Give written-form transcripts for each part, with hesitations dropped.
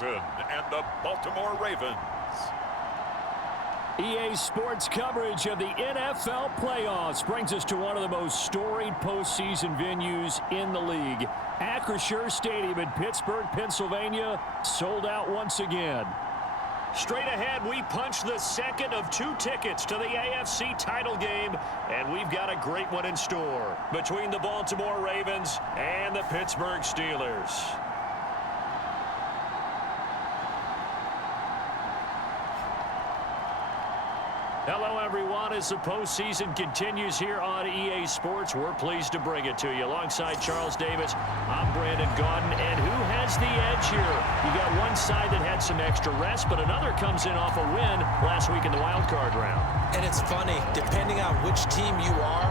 Jackson and the Baltimore Ravens. EA Sports coverage of the NFL playoffs brings us to one of the most storied postseason venues in the league. Acrisure Stadium in Pittsburgh, Pennsylvania, sold out once again. Straight ahead, we punch the second of 2 tickets to the AFC title game, and we've got a great one in store between the Baltimore Ravens and the Pittsburgh Steelers. Hello, everyone. As the postseason continues here on EA Sports, we're pleased to bring it to you. Alongside Charles Davis, I'm Brandon Gaudin. And who has the edge here? You got one side that had some extra rest, but another comes in off a win last week in the wild card round. And it's funny, depending on which team you are,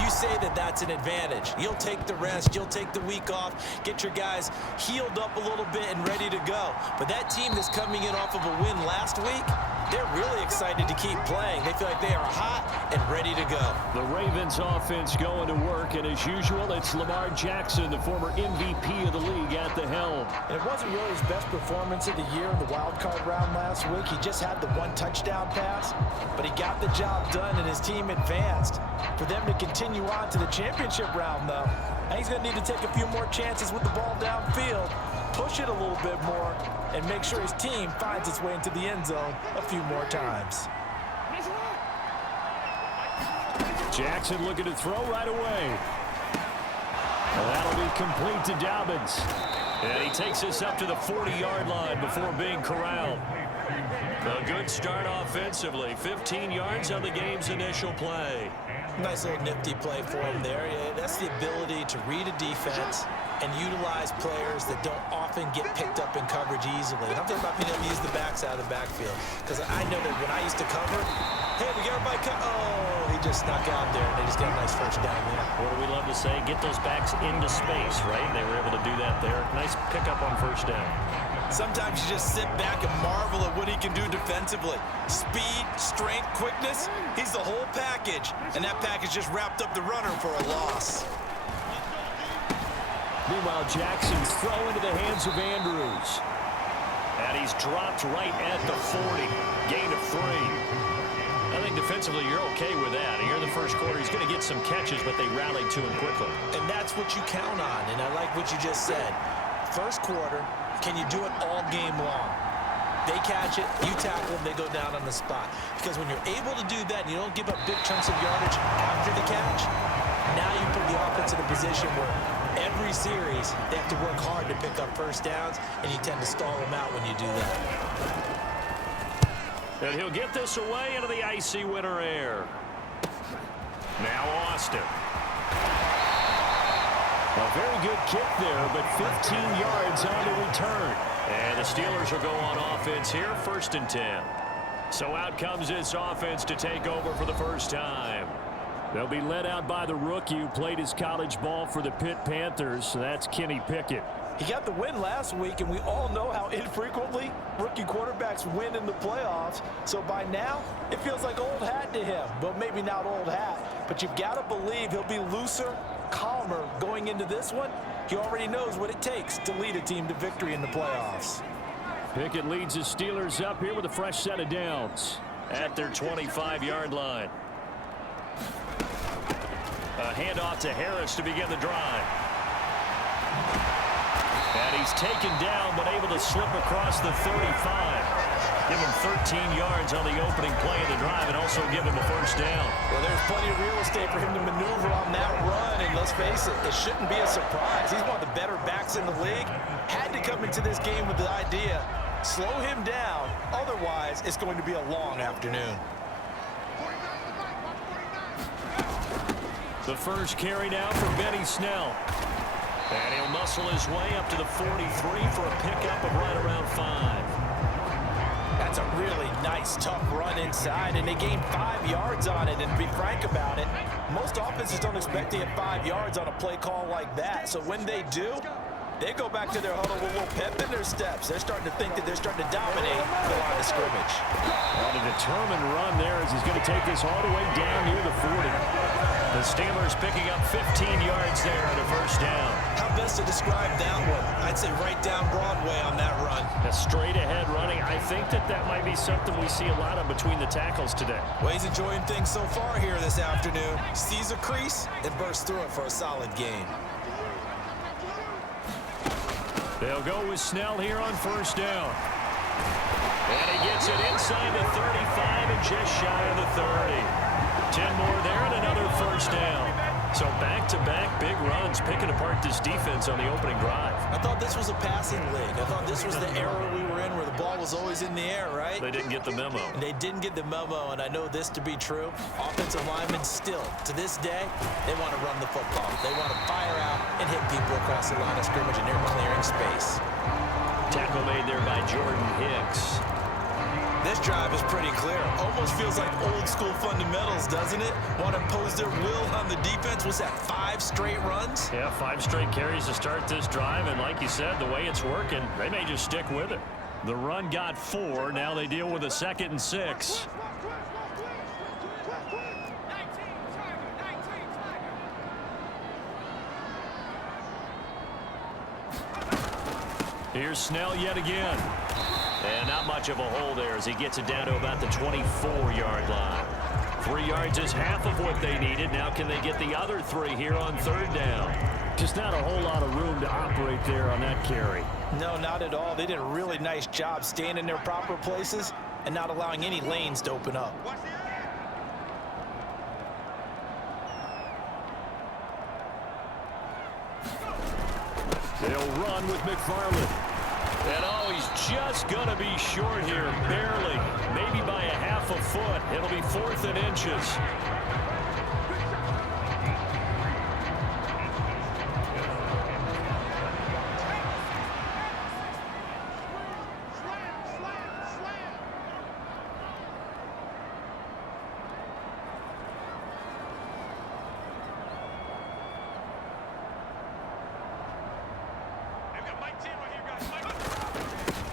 you say that that's an advantage. You'll take the rest, you'll take the week off, get your guys healed up a little bit and ready to go. But that team that's coming in off of a win last week, they're really excited to keep playing. They feel like they are hot and ready to go. The Ravens offense going to work, and as usual, it's Lamar Jackson, the former MVP of the league, at the helm. And it wasn't really his best performance of the year in the wild card round last week. He just had the 1 touchdown pass, but he got the job done and his team advanced. For them to continue on to the championship round, though, he's going to need to take a few more chances with the ball downfield, push it a little bit more, and make sure his team finds its way into the end zone a few more times. Jackson looking to throw right away. Well, that'll be complete to Dobbins. And he takes us up to the 40-yard line before being corralled. A good start offensively. 15 yards on the game's initial play. Nice little nifty play for him there. Yeah, that's the ability to read a defense and utilize players that don't often get picked up in coverage easily. And I'm talking about being able to use the backs out of the backfield. Because I know that when I used to cover, hey, we got everybody cut. Oh, he just snuck out there, and they just got a nice first down there. What do we love to say? Get those backs into space, right? They were able to do that there. Nice pickup on first down. Sometimes you just sit back and marvel at what he can do defensively. Speed, strength, quickness, he's the whole package. And that package just wrapped up the runner for a loss. Meanwhile, Jackson's throw into the hands of Andrews. And he's dropped right at the 40. Gain of 3. I think defensively you're okay with that. Here in the first quarter, he's going to get some catches, but they rallied to him quickly. And that's what you count on, and I like what you just said. First quarter, can you do it all game long? They catch it, you tackle them, they go down on the spot. Because when you're able to do that and you don't give up big chunks of yardage after the catch, now you put the offense in a position where every series they have to work hard to pick up first downs, and you tend to stall them out when you do that. And he'll get this away into the icy winter air. Now Austin. A very good kick there, but 15 yards on the return. And the Steelers will go on offense here, 1st and 10. So out comes this offense to take over for the first time. They'll be led out by the rookie who played his college ball for the Pitt Panthers. So that's Kenny Pickett. He got the win last week, and we all know how infrequently rookie quarterbacks win in the playoffs. So by now, it feels like old hat to him. Well, maybe not old hat, but you've got to believe he'll be looser, calmer going into this one. He already knows what it takes to lead a team to victory in the playoffs. Pickett leads the Steelers up here with a fresh set of downs at their 25-yard line. A handoff to Harris to begin the drive. And he's taken down, but able to slip across the 35. Give him 13 yards on the opening play of the drive and also give him a first down. Well, there's plenty of real estate for him to maneuver on that run, and let's face it, it shouldn't be a surprise. He's one of the better backs in the league. Had to come into this game with the idea, slow him down, otherwise it's going to be a long afternoon. The first carry now for Benny Snell. And he'll muscle his way up to the 43 for a pickup of right around 5. That's a really nice, tough run inside, and they gained 5 yards on it. And to be frank about it, most offenses don't expect to get 5 yards on a play call like that. So when they do, they go back to their huddle with a little pep in their steps. They're starting to think that they're starting to dominate the line of scrimmage. Well, a determined run there as he's going to take this all the way down near the 40. The Steelers picking up 15 yards there on a first down. How best to describe that one? I'd say right down Broadway on that run. A straight ahead running. I think that might be something we see a lot of between the tackles today. Well, he's enjoying things so far here this afternoon. Sees a crease and bursts through it for a solid gain. They'll go with Snell here on first down. And he gets it inside the 35 and just shy of the 30. 10 more there and another first down. So back-to-back big runs picking apart this defense on the opening drive. I thought this was a passing league. I thought this was the era we were in where the ball was always in the air, right? They didn't get the memo. And they didn't get the memo, and I know this to be true. Offensive linemen still, to this day, they want to run the football. They want to fire out and hit people across the line of scrimmage, and they're clearing space. Tackle made there by Jordan Hicks. This drive is pretty clear. Almost feels like old school fundamentals, doesn't it? Want to impose their will on the defense. Was that 5 straight runs? Yeah, 5 straight carries to start this drive. And like you said, the way it's working, they may just stick with it. The run got 4. Now they deal with a 2nd and 6. Here's Snell yet again. And not much of a hole there as he gets it down to about the 24-yard line. 3 yards is half of what they needed. Now can they get the other 3 here on third down? Just not a whole lot of room to operate there on that carry. No, not at all. They did a really nice job staying in their proper places and not allowing any lanes to open up. They'll run with McFarland. And oh, he's just going to be short here, barely, maybe by a half a foot. It'll be 4th and inches.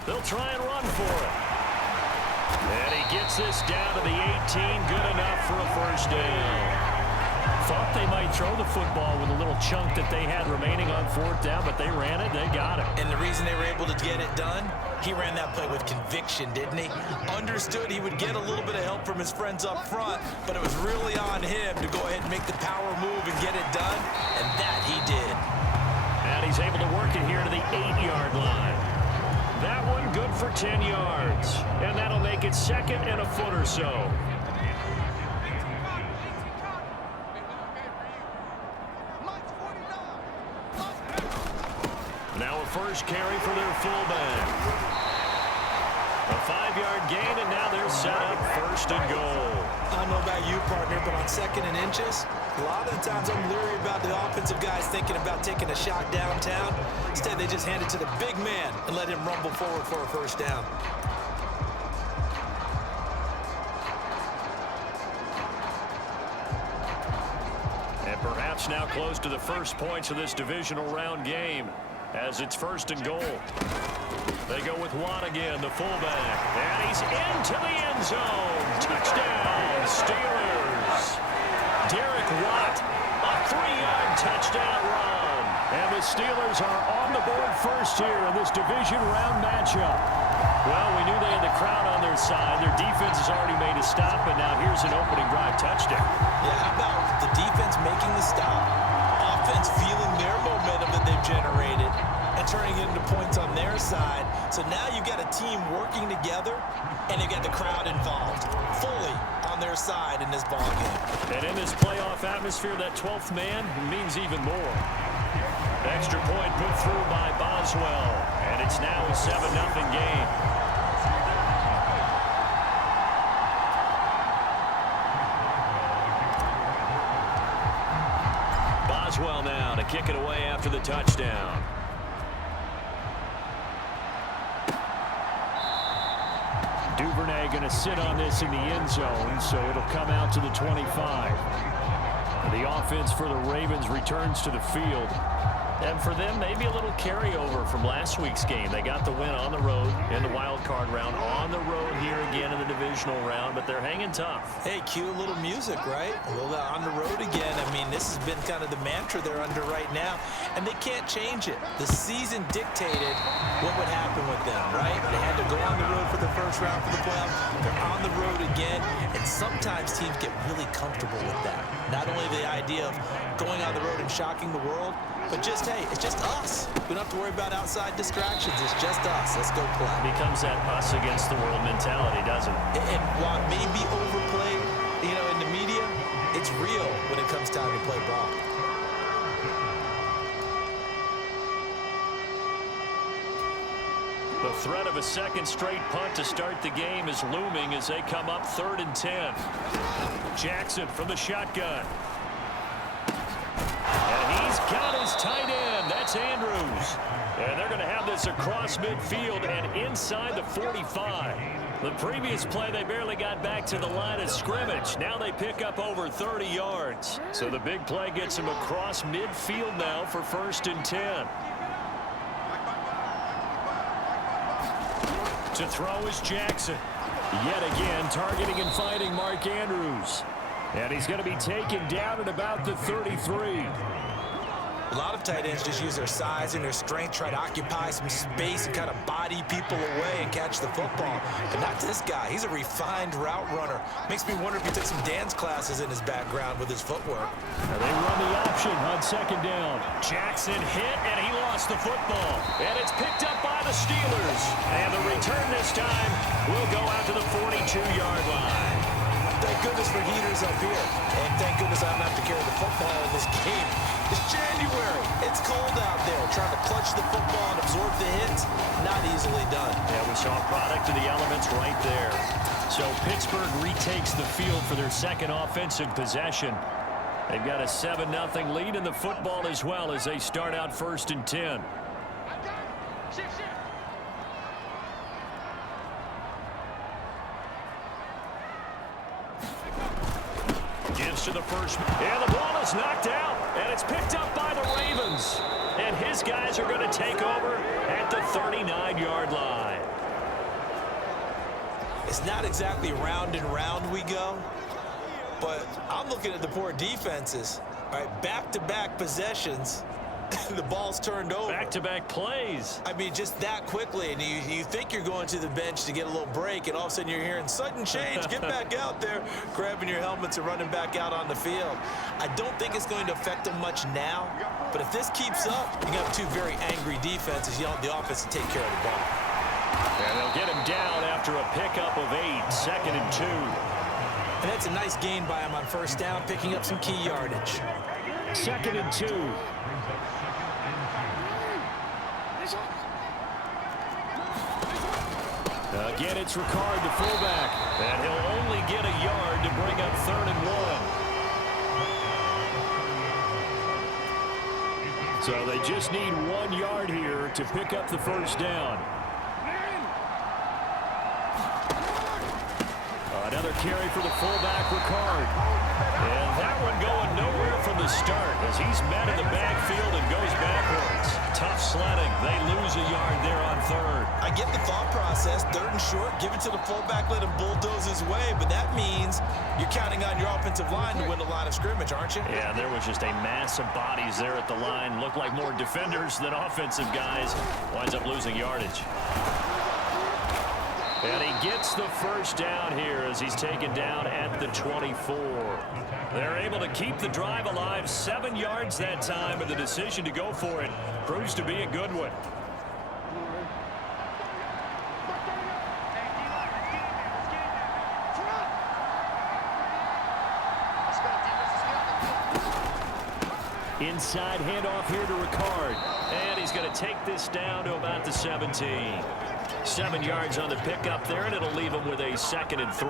They'll try and run for it. And he gets this down to the 18. Good enough for a first down. Thought they might throw the football with a little chunk that they had remaining on 4th down, but they ran it. They got it. And the reason they were able to get it done, he ran that play with conviction, didn't he? Understood he would get a little bit of help from his friends up front, but it was really on him to go ahead and make the power move and get it done, and that he did. And he's able to work it here to the 8-yard line. That one good for 10 yards. And that'll make it 2nd and a foot or so. Now a first carry for their fullback. A 5-yard gain, and now they're set up 1st and goal. I don't know about you, partner, but on 2nd and inches, a lot of the times I'm leery about the offensive guys thinking about taking a shot downtown. Instead, they just hand it to the big man and let him rumble forward for a first down. And perhaps now close to the first points of this divisional round game as it's 1st and goal. They go with Watt again, the fullback. And he's into the end zone. Touchdown, Steelers. Derek Watt, a 3-yard touchdown run. And the Steelers are on the board first here in this division round matchup. Well, we knew they had the crowd on their side. Their defense has already made a stop, and now here's an opening drive touchdown. Yeah, how about the defense making the stop, offense feeling their momentum that they've generated, and turning it into points on their side. So now you've got a team working together, and you've got the crowd involved fully on their side in this ball game. And in this playoff atmosphere, that 12th man means even more. Extra point put through by Boswell, and it's now a 7-0 game. Boswell now to kick it away after the touchdown. Duvernay going to sit on this in the end zone, so it'll come out to the 25. And the offense for the Ravens returns to the field. And for them, maybe a little carryover from last week's game. They got the win on the road in the wild card round, on the road here again in the divisional round, but they're hanging tough. Hey, cue a little music, right? A little on the road again. I mean, this has been kind of the mantra they're under right now, and they can't change it. The season dictated what would happen with them, right? They had to go on the road for the first round for the playoff. They're on the road again, and sometimes teams get really comfortable with that. Not only the idea of going on the road and shocking the world, but just, hey, it's just us. We don't have to worry about outside distractions. It's just us. Let's go play. Becomes that us against the world mentality, doesn't it? And while it may be overplayed, in the media, it's real when it comes time to play ball. The threat of a second straight punt to start the game is looming as they come up 3rd and 10. Jackson from the shotgun. And he's got his tight end. That's Andrews. And they're going to have this across midfield and inside the 45. The previous play, they barely got back to the line of scrimmage. Now they pick up over 30 yards. So the big play gets them across midfield now for 1st and 10. To throw is Jackson. Yet again, targeting and fighting Mark Andrews. And he's going to be taken down at about the 33. A lot of tight ends just use their size and their strength, try to occupy some space and kind of body people away and catch the football. But not this guy. He's a refined route runner. Makes me wonder if he took some dance classes in his background with his footwork. Now they run the option on 2nd down. Jackson hit, and he lost the football. And it's picked up by the Steelers. And the return this time will go out to the 42-yard line. Thank goodness for heaters up here. And thank goodness I don't have to carry the football in this game. It's January. It's cold out there. Trying to clutch the football and absorb the hits, not easily done. Yeah, we saw a product of the elements right there. So Pittsburgh retakes the field for their second offensive possession. They've got a 7-0 lead in the football as well as they start out 1st and 10. Gives to the first, and the ball is knocked out, and it's picked up by the Ravens. And his guys are going to take over at the 39-yard line. It's not exactly round and round we go, but I'm looking at the poor defenses. All right, back-to-back possessions. The ball's turned over. Back-to-back plays. I mean, just that quickly, and you think you're going to the bench to get a little break, and all of a sudden you're hearing sudden change, get back out there, grabbing your helmets and running back out on the field. I don't think it's going to affect them much now, but if this keeps up, you got two very angry defenses. You want the offense to take care of the ball. And they'll get him down after a pickup of 8, 2nd and 2. And that's a nice gain by him on 1st down, picking up some key yardage. 2nd and 2. Again, it's Ricard, the fullback, and he'll only get a yard to bring up 3rd and 1. So they just need 1 yard here to pick up the 1st down. Another carry for the fullback, Ricard. And that one going nowhere from the start as he's met in the backfield and goes backwards. Tough sledding. They lose a yard there on 3rd. I get the thought process. 3rd and short, give it to the fullback, let him bulldoze his way. But that means you're counting on your offensive line to win the line of scrimmage, aren't you? Yeah, there was just a mass of bodies there at the line. Looked like more defenders than offensive guys. Winds up losing yardage. And he gets the 1st down here as he's taken down at the 24. They're able to keep the drive alive, 7 yards that time, and the decision to go for it proves to be a good one. Inside handoff here to Ricard. And he's going to take this down to about the 17. 7 yards on the pickup there, and it'll leave him with a 2nd and 3.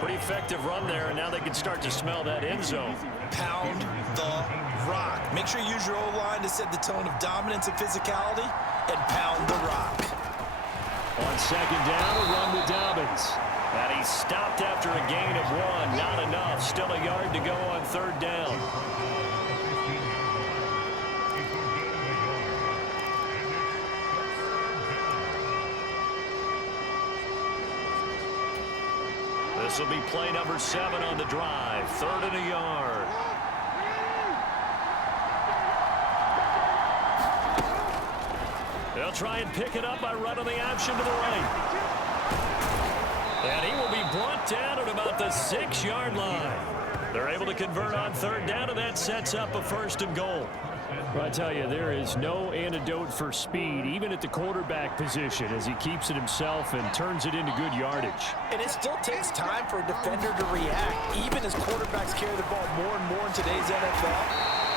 Pretty effective run there, and now they can start to smell that end zone. Pound the rock. Make sure you use your O-line to set the tone of dominance and physicality, and pound the rock. On 2nd down, a run with Dobbins. And he stopped after a gain of 1. Not enough. Still a yard to go on 3rd down. This will be play number 7 on the drive. 3rd and a yard. They'll try and pick it up by running the option to the right. And he will be brought down at about the 6-yard line. They're able to convert on 3rd down, and that sets up a 1st and goal. Well, I tell you, there is no antidote for speed, even at the quarterback position, as he keeps it himself and turns it into good yardage. And it still takes time for a defender to react, even as quarterbacks carry the ball more and more in today's NFL.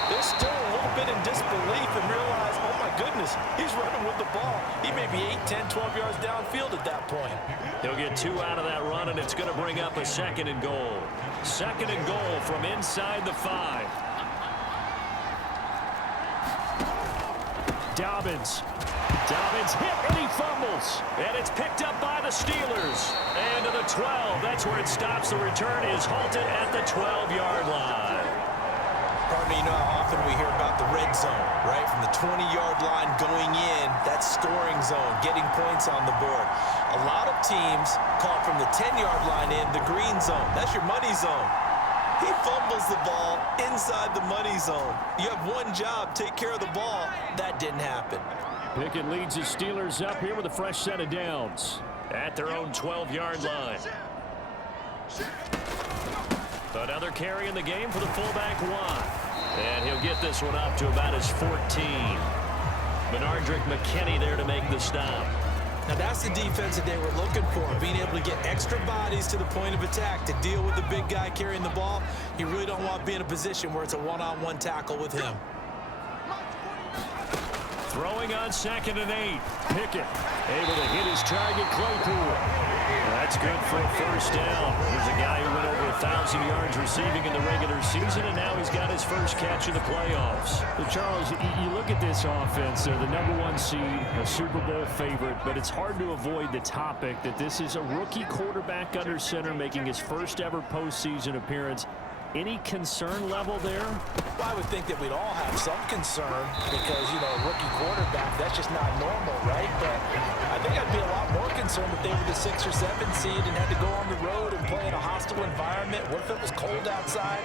They're still a little bit in disbelief and realize, oh my goodness, he's running with the ball. He may be 8, 10, 12 yards downfield at that point. He'll get 2 out of that run, and it's going to bring up a 2nd and goal. 2nd and goal from inside the 5. Dobbins hit, and he fumbles. And it's picked up by the Steelers. And to the 12. That's where it stops. The return is halted at the 12-yard line. Pardon me, you know how often we hear about the red zone, right? From the 20-yard line going in, that scoring zone, getting points on the board. A lot of teams call it from the 10-yard line in, the green zone. That's your money zone. He fumbles the ball inside the money zone. You have one job, take care of the ball. That didn't happen. Pickett leads the Steelers up here with a fresh set of downs. At their own 12-yard line. Another carry in the game for the fullback, Watt. And he'll get this one up to about his 14. Benardrick McKinney there to make the stop. Now that's the defense that they were looking for, being able to get extra bodies to the point of attack to deal with the big guy carrying the ball. You really don't want to be in a position where it's a one-on-one tackle with him. Throwing on 2nd and 8. Pickett able to hit his target, Claypool. That's good for a 1st down. Here's a guy who went over 1,000 yards receiving in the regular season, and now he's got his first catch in the playoffs. But Charles, you look at this offense, they're the #1 seed, a Super Bowl favorite, but it's hard to avoid the topic that this is a rookie quarterback under center making his first ever postseason appearance. Any concern level there? Well, I would think that we'd all have some concern because, you know, a rookie quarterback, that's just not normal, right? But I think I'd be a lot more concerned if they were the 6 or 7 seed and had to go on the road and play in a hostile environment. What if it was cold outside?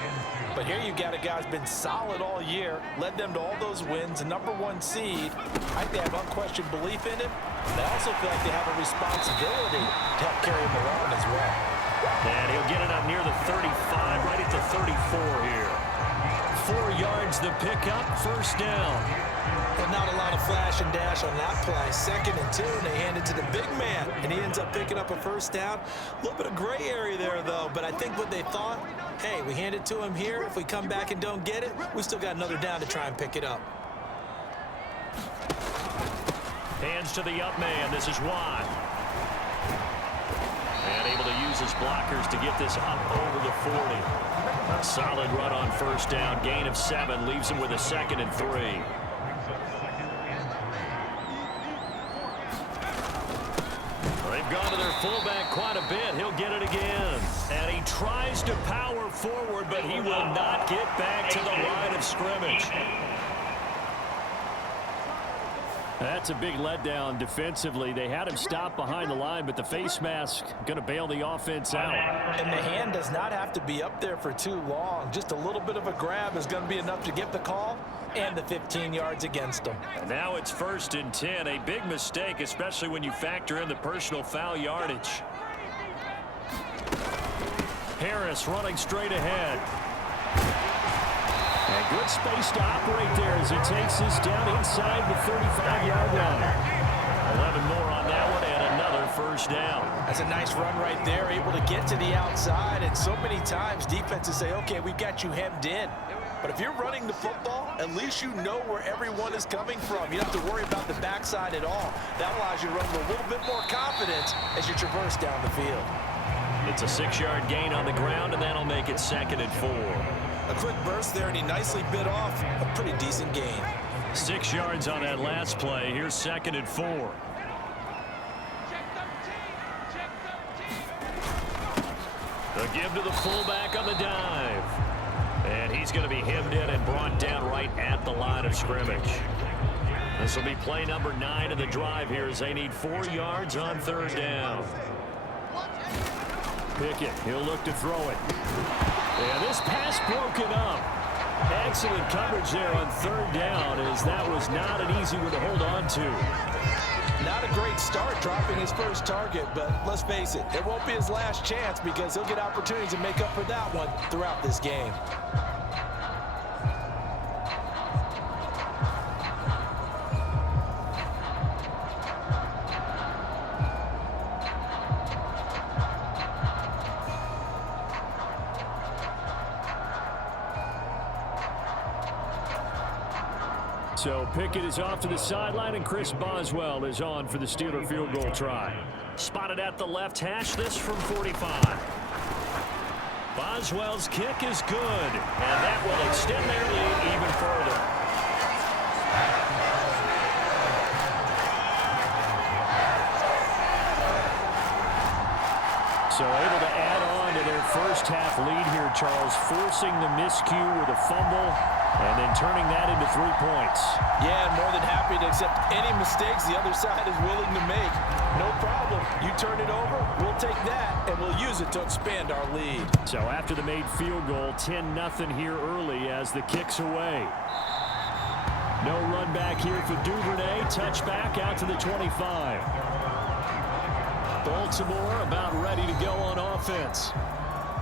But here you got a guy who's been solid all year, led them to all those wins, a #1 seed. I think they have unquestioned belief in him. They also feel like they have a responsibility to help carry him along as well. And he'll get it up near the 35, right at the 34 here. 4 yards the pickup, 1st down. But not a lot of flash and dash on that play. 2nd and 2, and they hand it to the big man, and he ends up picking up a 1st down. A little bit of gray area there, though, but I think what they thought, hey, we hand it to him here. If we come back and don't get it, we still got another down to try and pick it up. Hands to the up man. This is Watt. And able to use his blockers to get this up over the 40. A solid run on 1st down. Gain of 7 leaves him with a 2nd and 3. They've gone to their fullback quite a bit. He'll get it again. And he tries to power forward, but he will not get back to the line of scrimmage. That's a big letdown defensively. They had him stop behind the line, but the face mask going to bail the offense out. And the hand does not have to be up there for too long. Just a little bit of a grab is going to be enough to get the call and the 15 yards against them. And now it's 1st and 10. A big mistake, especially when you factor in the personal foul yardage. Harris running straight ahead. And good space to operate there as he takes this down inside the 35-yard line. 11 more on that one and another 1st down. That's a nice run right there, able to get to the outside. And so many times defenses say, okay, we've got you hemmed in. But if you're running the football, at least you know where everyone is coming from. You don't have to worry about the backside at all. That allows you to run with a little bit more confidence as you traverse down the field. It's a 6-yard gain on the ground, and that'll make it 2nd and 4. A quick burst there, and he nicely bit off a pretty decent gain. 6 yards on that last play. Here's 2nd and 4. The give to the fullback on the dive. And he's going to be hemmed in and brought down right at the line of scrimmage. This will be play number 9 of the drive here as they need 4 yards on 3rd down. Pickett, he'll look to throw it. And this pass broken up. Excellent coverage there on third down, as that was not an easy one to hold on to. Not a great start dropping his first target, but let's face it, it won't be his last chance because he'll get opportunities to make up for that one throughout this game. So Pickett is off to the sideline, and Chris Boswell is on for the Steeler field goal try. Spotted at the left hash, this from 45. Boswell's kick is good, and that will extend their lead even further. So able to add on to their first half lead here, Charles, forcing the miscue with a fumble and then turning that into 3 points. Yeah, and more than happy to accept any mistakes the other side is willing to make. No problem. You turn it over, we'll take that, and we'll use it to expand our lead. So after the made field goal, 10-0 here early as the kick's away. No run back here for Duvernay. Touchback out to the 25. Baltimore about ready to go on offense.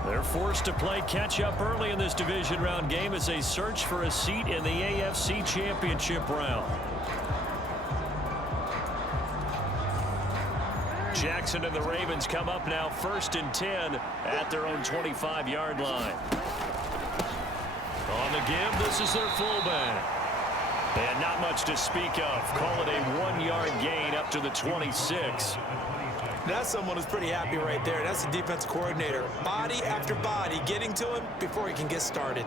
They're forced to play catch-up early in this division round game as they search for a seat in the AFC Championship round. Jackson and the Ravens come up now 1st and 10 at their own 25-yard line. On the give, this is their fullback. And not much to speak of. Call it a 1-yard gain up to the 26. That's someone who's pretty happy right there. That's the defense coordinator. Body after body getting to him before he can get started.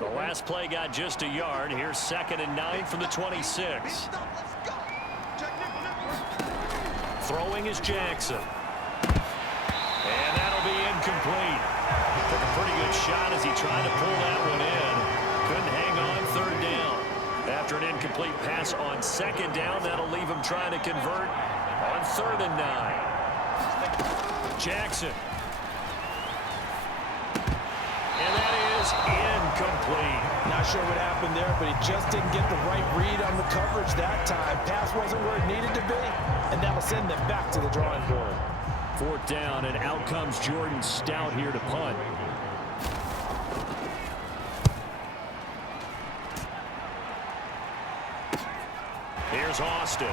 The last play got just a yard. Here's 2nd and 9 from the 26. Throwing is Jackson. And that'll be incomplete. Took a pretty good shot as he tried to pull that one in. Couldn't hang on 3rd down. After an incomplete pass on 2nd down, that'll leave him trying to convert on 3rd and 9. Jackson. And that is incomplete. Not sure what happened there, but he just didn't get the right read on the coverage that time. Pass wasn't where it needed to be, and that'll send them back to the drawing board. 4th down, and out comes Jordan Stout here to punt. Here's Austin.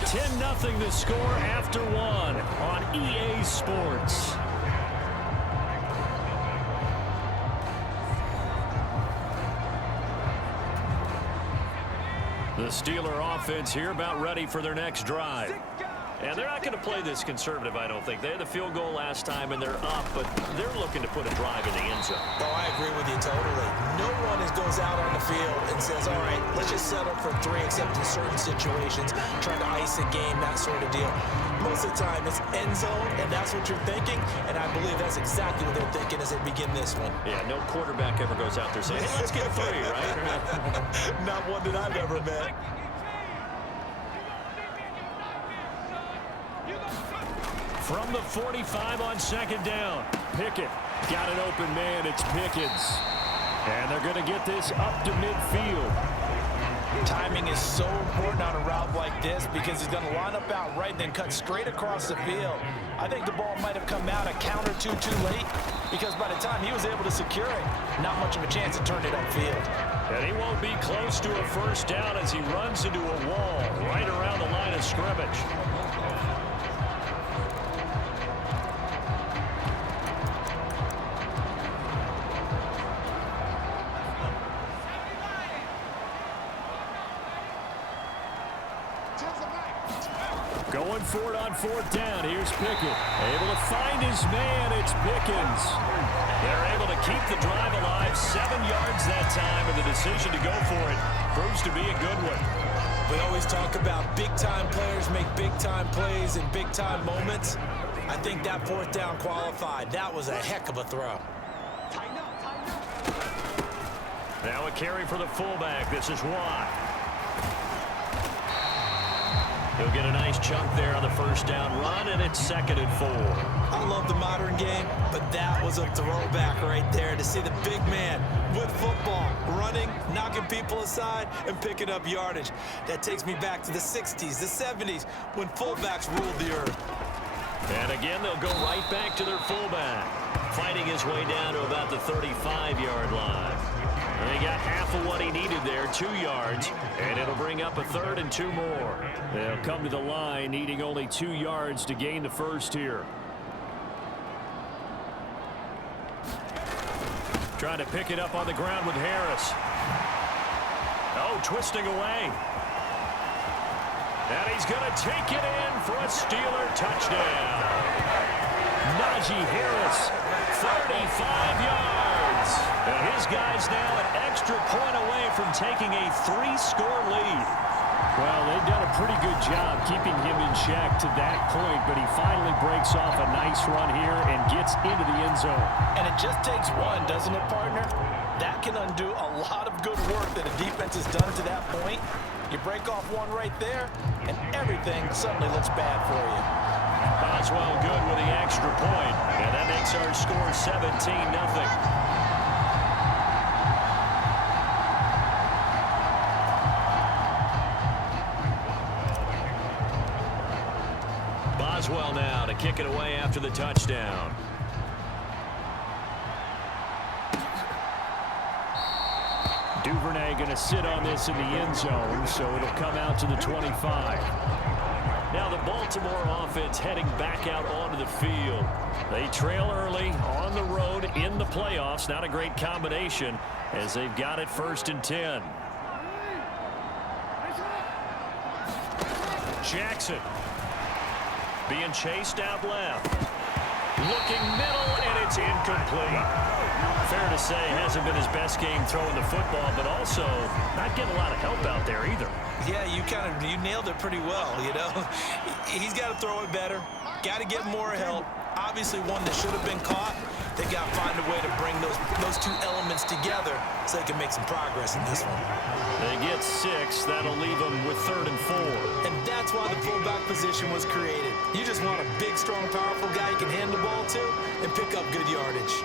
$10-0 the score after 1 on EA Sports. The Steeler offense here about ready for their next drive. And they're not going to play this conservative, I don't think. They had the field goal last time, and they're up, but they're looking to put a drive in the end zone. Oh, I agree with you totally. No one goes out on the field and says, all right, let's just settle for 3, except in certain situations, trying to ice a game, that sort of deal. Most of the time, it's end zone, and that's what you're thinking, and I believe that's exactly what they're thinking as they begin this one. Yeah, no quarterback ever goes out there saying, hey, let's get 3, right? Not one that I've ever met. From the 45 on 2nd down. Pickett got an open man. It's Pickens. And they're going to get this up to midfield. Timing is so important on a route like this because he's going to line up out right and then cut straight across the field. I think the ball might have come out a count or two too late because by the time he was able to secure it, not much of a chance to turn it upfield. And he won't be close to a 1st down as he runs into a wall right around the line of scrimmage. Going for it on 4th down. Here's Pickett. Able to find his man. It's Pickens. They're able to keep the drive alive. 7 yards that time, and the decision to go for it proves to be a good one. We always talk about big-time players make big-time plays in big-time moments. I think that 4th down qualified. That was a heck of a throw. Now a carry for the fullback. This is Watt. He'll get a nice chunk there on the first down run, and it's 2nd and 4. I love the modern game, but that was a throwback right there to see the big man with football, running, knocking people aside, and picking up yardage. That takes me back to the 60s, the 70s, when fullbacks ruled the earth. And again, they'll go right back to their fullback, fighting his way down to about the 35-yard line. And he got half of what he needed there, 2 yards, and it'll bring up a 3rd and 2 more. They'll come to the line needing only 2 yards to gain the first here. Trying to pick it up on the ground with Harris. Oh, twisting away. And he's going to take it in for a Steeler touchdown. Najee Harris, 35 yards. And his guy's now an extra point away from taking a 3-score lead. Well, they've done a pretty good job keeping him in check to that point, but he finally breaks off a nice run here and gets into the end zone. And it just takes one, doesn't it, partner? That can undo a lot of good work that a defense has done to that point. You break off one right there, and everything suddenly looks bad for you. Boswell good with the extra point, and that makes our score 17-0. Boswell now to kick it away after the touchdown. Duvernay going to sit on this in the end zone, so it'll come out to the 25. Now the Baltimore offense heading back out onto the field. They trail early on the road in the playoffs. Not a great combination as they've got it 1st and 10. Jackson being chased out left. Looking middle, and it's incomplete. Fair to say, hasn't been his best game throwing the football, but also not getting a lot of help out there either. Yeah, you nailed it pretty well, you know. He's got to throw it better. Got to get more help. Obviously one that should have been caught. They got to find a way to bring those 2 elements together so they can make some progress in this one. They get 6. That'll leave them with 3rd and 4. And that's why the fullback position was created. You just want a big, strong, powerful guy you can hand the ball to and pick up good yardage.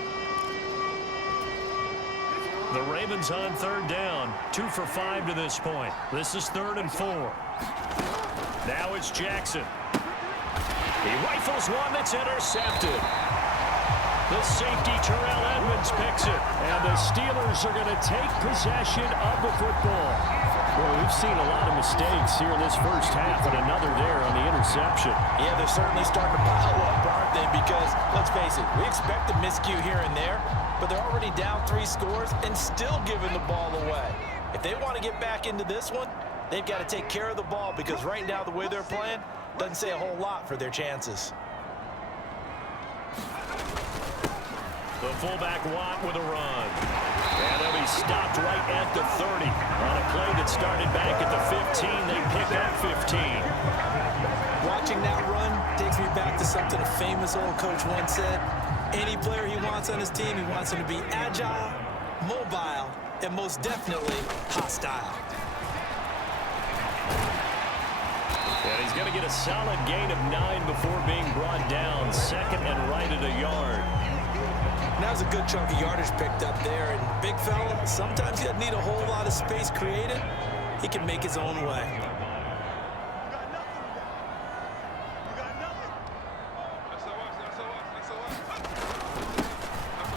The Ravens on 3rd down. 2 for 5 to this point. This is 3rd and 4. Now it's Jackson. He rifles one that's intercepted. The safety, Terrell Edmonds, picks it. And the Steelers are going to take possession of the football. Boy, we've seen a lot of mistakes here in this first half, and another there on the interception. Yeah, they're certainly starting to pile up, aren't they? Because, let's face it, we expect a miscue here and there, but they're already down 3 scores and still giving the ball away. If they want to get back into this one, they've got to take care of the ball, because right now the way they're playing doesn't say a whole lot for their chances. The fullback Watt with a run. And they'll be stopped right at the 30. On a play that started back at the 15, they pick up 15. Watching that run takes me back to something a famous old coach once said. Any player he wants on his team, he wants him to be agile, mobile, and most definitely hostile. And he's going to get a solid gain of 9 before being brought down. 2nd and right at a yard. And that was a good chunk of yardage picked up there. And big fella, sometimes he doesn't need a whole lot of space created. He can make his own way.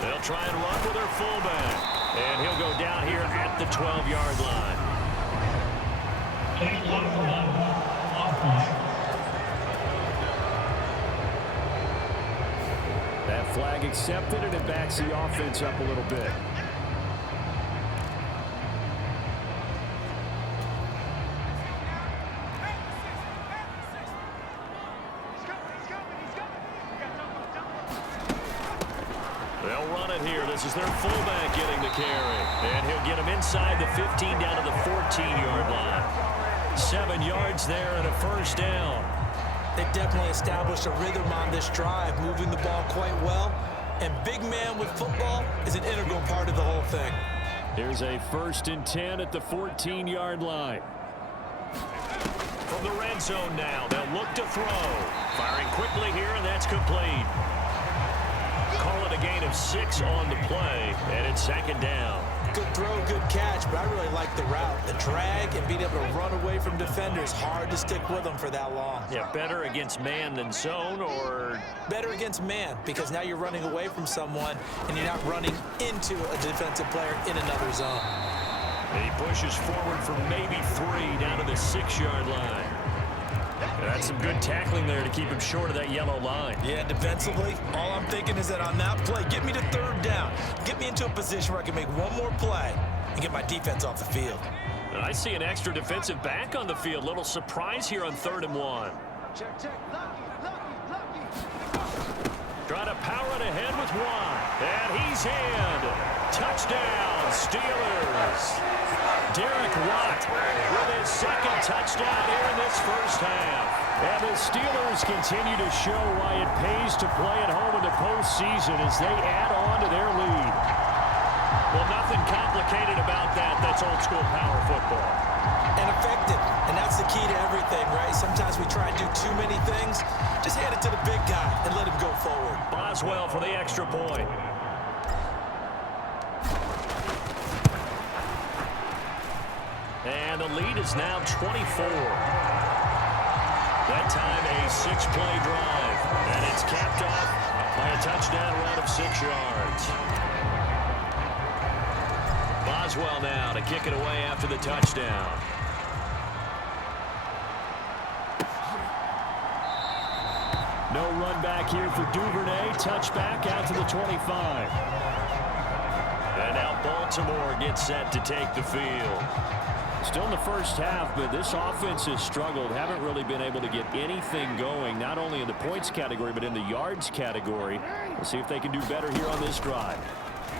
They'll try and run with their fullback. And he'll go down here at the 12-yard line. That flag accepted, and it backs the offense up a little bit. They'll run it here. This is their fullback getting the carry. And he'll get him inside the 15 down to the 14-yard line. 7 yards there and a first down. They've definitely established a rhythm on this drive, moving the ball quite well. And big man with football is an integral part of the whole thing. Here's a 1st and 10 at the 14-yard line. From the red zone now, they'll look to throw. Firing quickly here, and that's complete. Call it a gain of 6 on the play, and it's 2nd down. Good throw, good catch, but I really like the route. The drag and being able to run away from defenders, hard to stick with them for that long. Yeah, better against man than zone, or? Better against man, because now you're running away from someone, and you're not running into a defensive player in another zone. And he pushes forward for maybe 3 down to the 6-yard line. And that's some good tackling there to keep him short of that yellow line. Yeah, defensively, all I'm thinking is that on that play, get me to 3rd down. Get me into a position where I can make one more play and get my defense off the field. And I see an extra defensive back on the field. Little surprise here on 3rd and 1. Trying to power it ahead with 1. And he's in. Touchdown, Steelers. Derek Watt with his 2nd touchdown here in this first half. And the Steelers continue to show why it pays to play at home in the postseason as they add on to their lead. Well, nothing complicated about that. That's old-school power football. And effective. And that's the key to everything, right? Sometimes we try and do too many things. Just hand it to the big guy and let him go forward. Boswell for the extra point. And the lead is now 24. That time a 6-play drive. And it's capped off by a touchdown run of 6 yards. Boswell now to kick it away after the touchdown. No run back here for Duvernay. Touchback out to the 25. And now Baltimore gets set to take the field. Still in the first half, but this offense has struggled. Haven't really been able to get anything going, not only in the points category, but in the yards category. We'll see if they can do better here on this drive.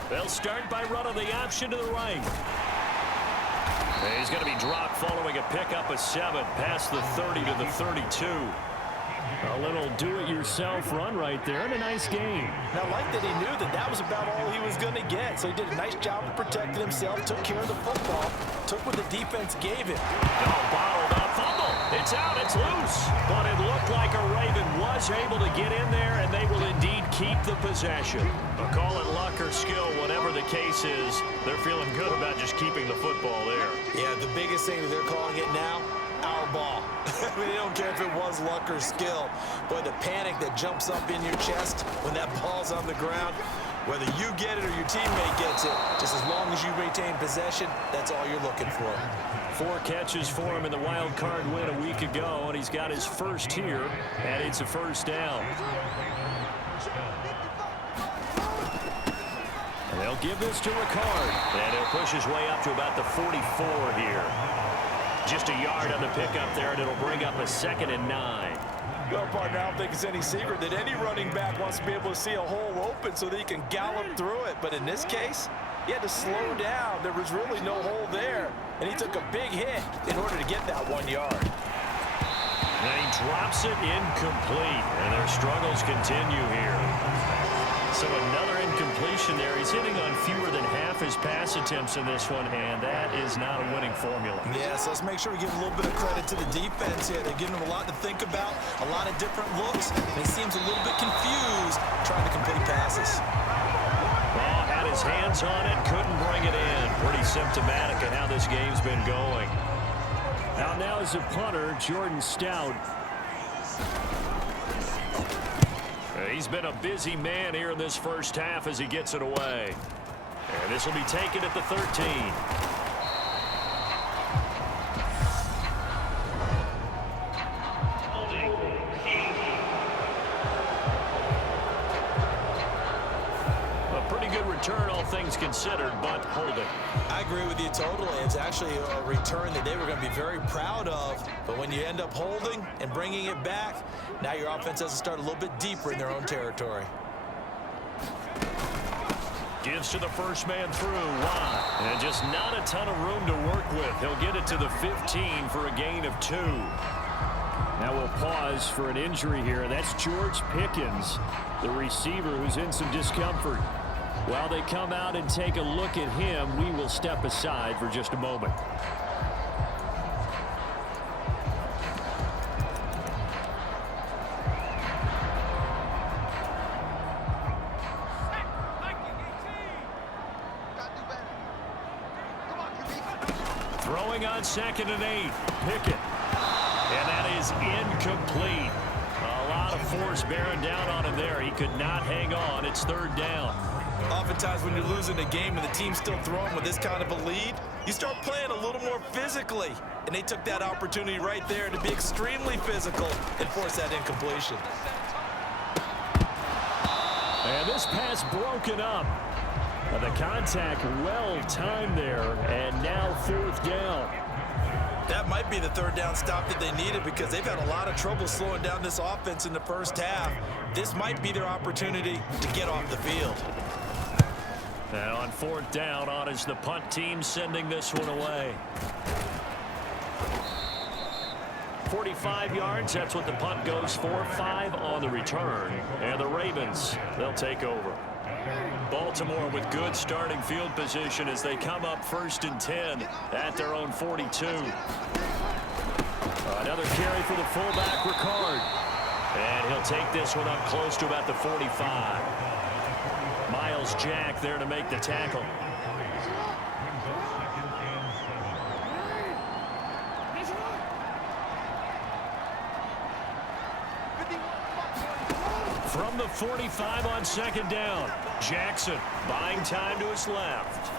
They'll start by running the option to the right. And he's going to be dropped following a pickup of 7 past the 30 to the 32. A little do-it-yourself run right there, and a nice game. Now, I like that he knew that that was about all he was going to get, so he did a nice job of protecting himself, took care of the football, took what the defense gave him. Oh, bottled up, fumble. It's out, it's loose. But it looked like a Raven was able to get in there, and they will indeed keep the possession. But call it luck or skill, whatever the case is, they're feeling good about just keeping the football there. Yeah, the biggest thing that they're calling it now, our ball. I mean, they don't care if it was luck or skill. Boy, the panic that jumps up in your chest when that ball's on the ground, whether you get it or your teammate gets it, just as long as you retain possession, that's all you're looking for. 4 catches for him in the wild card win a week ago, and he's got his first here, and it's a 1st down. And they'll give this to Ricard. And he'll push his way up to about the 44 here. Just a yard on the pickup there, and it'll bring up a 2nd and 9. Well, partner, I don't think it's any secret that any running back wants to be able to see a hole open so that he can gallop through it. But in this case, he had to slow down. There was really no hole there, and he took a big hit in order to get that 1 yard. And he drops it incomplete, and their struggles continue here. So another incompletion there. He's hitting on fewer than half his pass attempts in this one, and that is not a winning formula. Yes, let's make sure we give a little bit of credit to the defense here. They're giving him a lot to think about, a lot of different looks, and he seems a little bit confused trying to complete passes. Well, had his hands on it, couldn't bring it in. Pretty symptomatic of how this game's been going. Out now is a punter, Jordan Stout. He's been a busy man here in this first half as he gets it away. And this will be taken at the 13. A pretty good return, all things considered, but holding. I agree with you totally. It's actually a return that they were going to be very proud of. But when you end up holding and bringing it back, now your offense has to start a little bit deeper in their own territory. Gives to the first man through. Watt. And just not a ton of room to work with. He'll get it to the 15 for a gain of 2. Now we'll pause for an injury here. That's George Pickens, the receiver who's in some discomfort. While they come out and take a look at him, we will step aside for just a moment. Throwing on 2nd and 8. Pickett. And that is incomplete. A lot of force bearing down on him there. He could not hang on. It's 3rd down. Oftentimes when you're losing a game and the team's still throwing with this kind of a lead, you start playing a little more physically. And they took that opportunity right there to be extremely physical and force that incompletion. And this pass broken up. The contact well timed there, and now 4th down. That might be the 3rd down stop that they needed because they've had a lot of trouble slowing down this offense in the first half. This might be their opportunity to get off the field. And on 4th down, on is the punt team sending this one away. 45 yards, that's what the punt goes for. 5 on the return. And the Ravens, they'll take over. Baltimore with good starting field position as they come up 1st and 10 at their own 42. Another carry for the fullback, Ricard. And he'll take this one up close to about the 45. Miles Jack there to make the tackle. From the 45 on 2nd down. Jackson buying time to his left.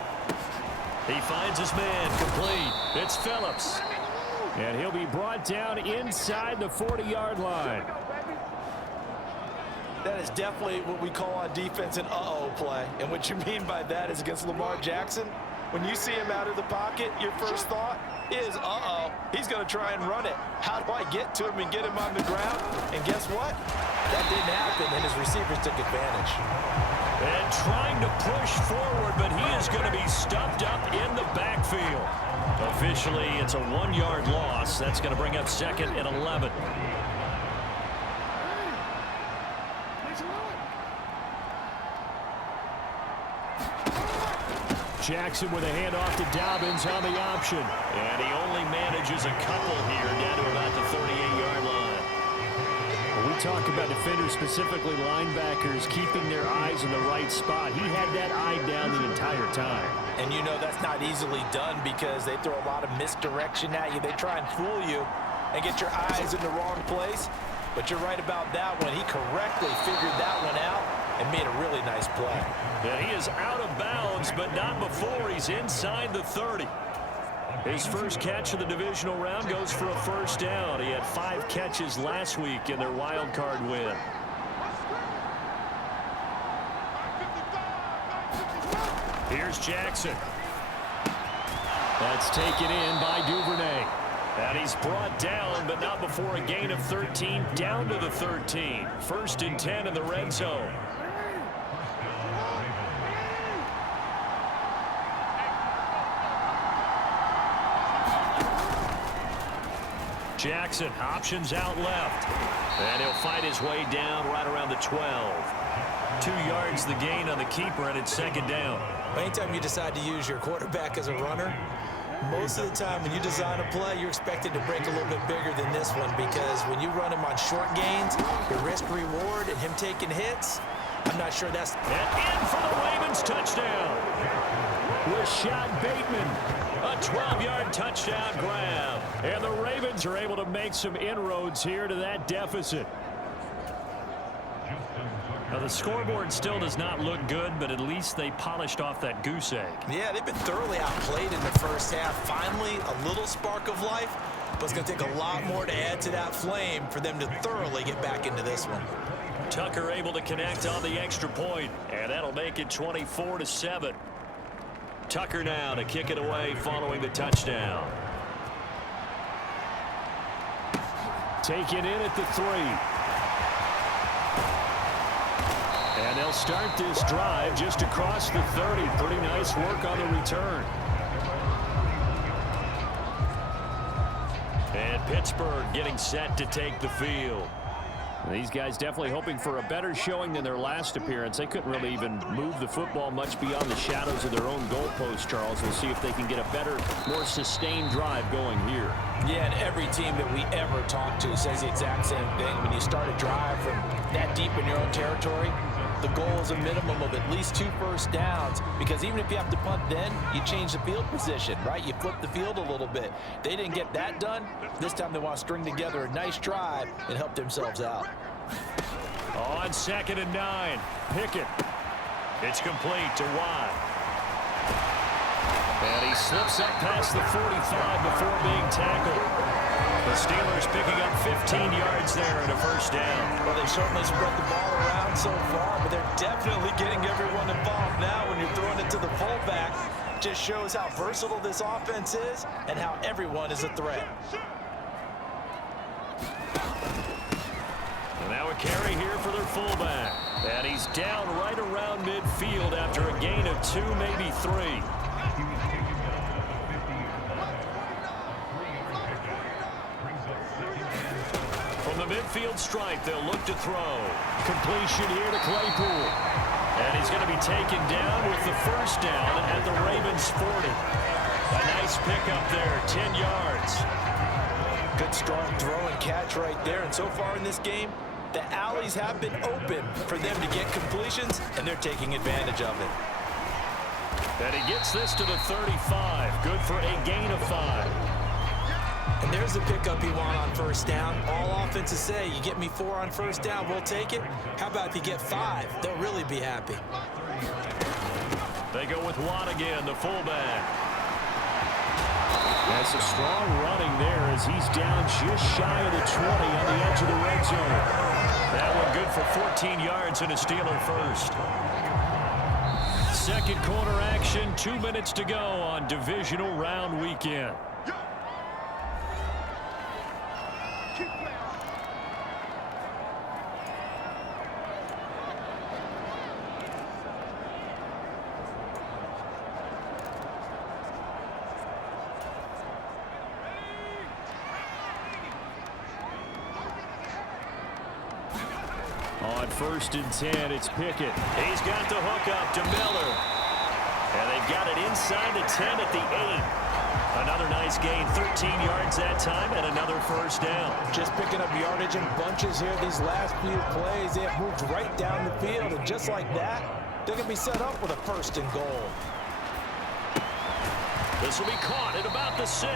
He finds his man complete. It's Phillips. And he'll be brought down inside the 40-yard line. That is definitely what we call on defense an uh-oh play. And what you mean by that is against Lamar Jackson, when you see him out of the pocket, your first thought is, uh-oh, he's going to try and run it. How do I get to him and get him on the ground? And guess what? That didn't happen, and his receivers took advantage. And trying to push forward, but he is going to be stuffed up in the backfield. Officially, it's a 1-yard loss. That's going to bring up 2nd and 11. Jackson with a handoff to Dobbins on the option. And he only manages a couple here down to about the 38-yard line. When we talk about defenders, specifically linebackers, keeping their eyes in the right spot, he had that eye down the entire time. And you know that's not easily done because they throw a lot of misdirection at you. They try and fool you and get your eyes in the wrong place. But you're right about that one. He correctly figured that one out and made a really nice play. And he is out of bounds, but not before he's inside the 30. His first catch of the divisional round goes for a 1st down. He had 5 catches last week in their wild card win. Here's Jackson. That's taken in by Duvernay. And he's brought down, but not before a gain of 13, down to the 13. 1st and 10 in the red zone. Jackson options out left. And he'll fight his way down right around the 12. 2 yards the gain on the keeper, and it's 2nd down. Anytime you decide to use your quarterback as a runner, most of the time when you design a play, you're expected to break a little bit bigger than this one because when you run him on short gains, your risk-reward and him taking hits, I'm not sure that's... And in for the Ravens touchdown. Rashad Bateman, a 12-yard touchdown grab. And the Ravens are able to make some inroads here to that deficit. Now, the scoreboard still does not look good, but at least they polished off that goose egg. Yeah, they've been thoroughly outplayed in the first half. Finally, a little spark of life, but it's going to take a lot more to add to that flame for them to thoroughly get back into this one. Tucker able to connect on the extra point, and that'll make it 24-7. Tucker now to kick it away following the touchdown. Taken in at the 3. And they'll start this drive just across the 30. Pretty nice work on the return. And Pittsburgh getting set to take the field. These guys definitely hoping for a better showing than their last appearance. They couldn't really even move the football much beyond the shadows of their own goalpost, Charles. We'll see if they can get a better, more sustained drive going here. Yeah, and every team that we ever talk to says the exact same thing. When you start a drive from that deep in your own territory, the goal is a minimum of at least 2 first downs, because even if you have to punt then, you change the field position, right? You flip the field a little bit. They didn't get that done. This time they want to string together a nice drive and help themselves out. On 2nd and 9, Pickett. It's complete to Watt. And he slips up past the 45 before being tackled. The Steelers picking up 15 yards there and a first down. Well, they certainly spread the ball around so far, but they're definitely getting everyone involved now. When you're throwing it to the fullback, just shows how versatile this offense is and how everyone is a threat. And now a carry here for their fullback. And he's down right around midfield after a gain of 2, maybe 3. From the midfield stripe, they'll look to throw. Completion here to Claypool. And he's going to be taken down with the first down at the Ravens 40. A nice pickup there, 10 yards. Good strong throw and catch right there. And so far in this game, the alleys have been open for them to get completions, and they're taking advantage of it. And he gets this to the 35. Good for a gain of 5. And there's the pickup you want on first down. All offenses say, you get me 4 on first down, we'll take it. How about if you get 5? They'll really be happy. They go with Watt again, the fullback. That's a strong running there as he's down just shy of the 20 on the edge of the red zone. That one good for 14 yards and a Steeler first. Second quarter action, 2 minutes to go on divisional round weekend. On 1st and 10, it's Pickett. He's got the hook up to Miller. And they've got it inside the 10 at the 8. Another nice gain, 13 yards that time, and another first down. Just picking up yardage in bunches here. These last few plays, they have moved right down the field. And just like that, they're going to be set up with a 1st and goal. This will be caught at about the 6.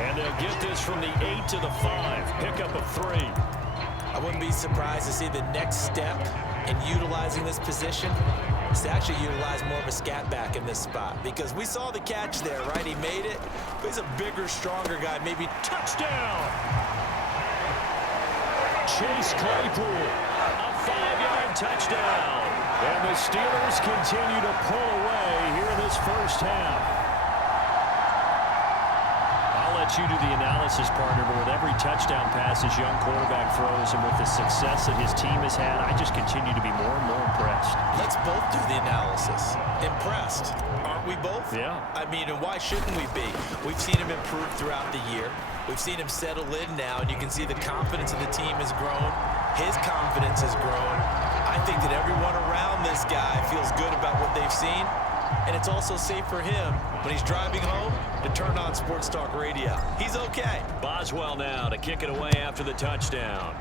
And they'll get this from the 8 to the 5. Pickup of 3. I wouldn't be surprised to see the next step in utilizing this position is to actually utilize more of a scat back in this spot, because we saw the catch there, right? He made it, but he's a bigger, stronger guy. Maybe touchdown. Chase Claypool, a 5-yard touchdown. And the Steelers continue to pull away here in this first half. You do the analysis, partner, but with every touchdown pass his young quarterback throws and with the success that his team has had, I just continue to be more and more impressed. Let's both do the analysis. Impressed, aren't we both? Yeah. I mean, and why shouldn't we be? We've seen him improve throughout the year. We've seen him settle in now, and you can see the confidence of the team has grown. His confidence has grown. I think that everyone around this guy feels good about what they've seen. And it's also safe for him when he's driving home to turn on Sports Talk Radio. He's okay. Boswell now to kick it away after the touchdown.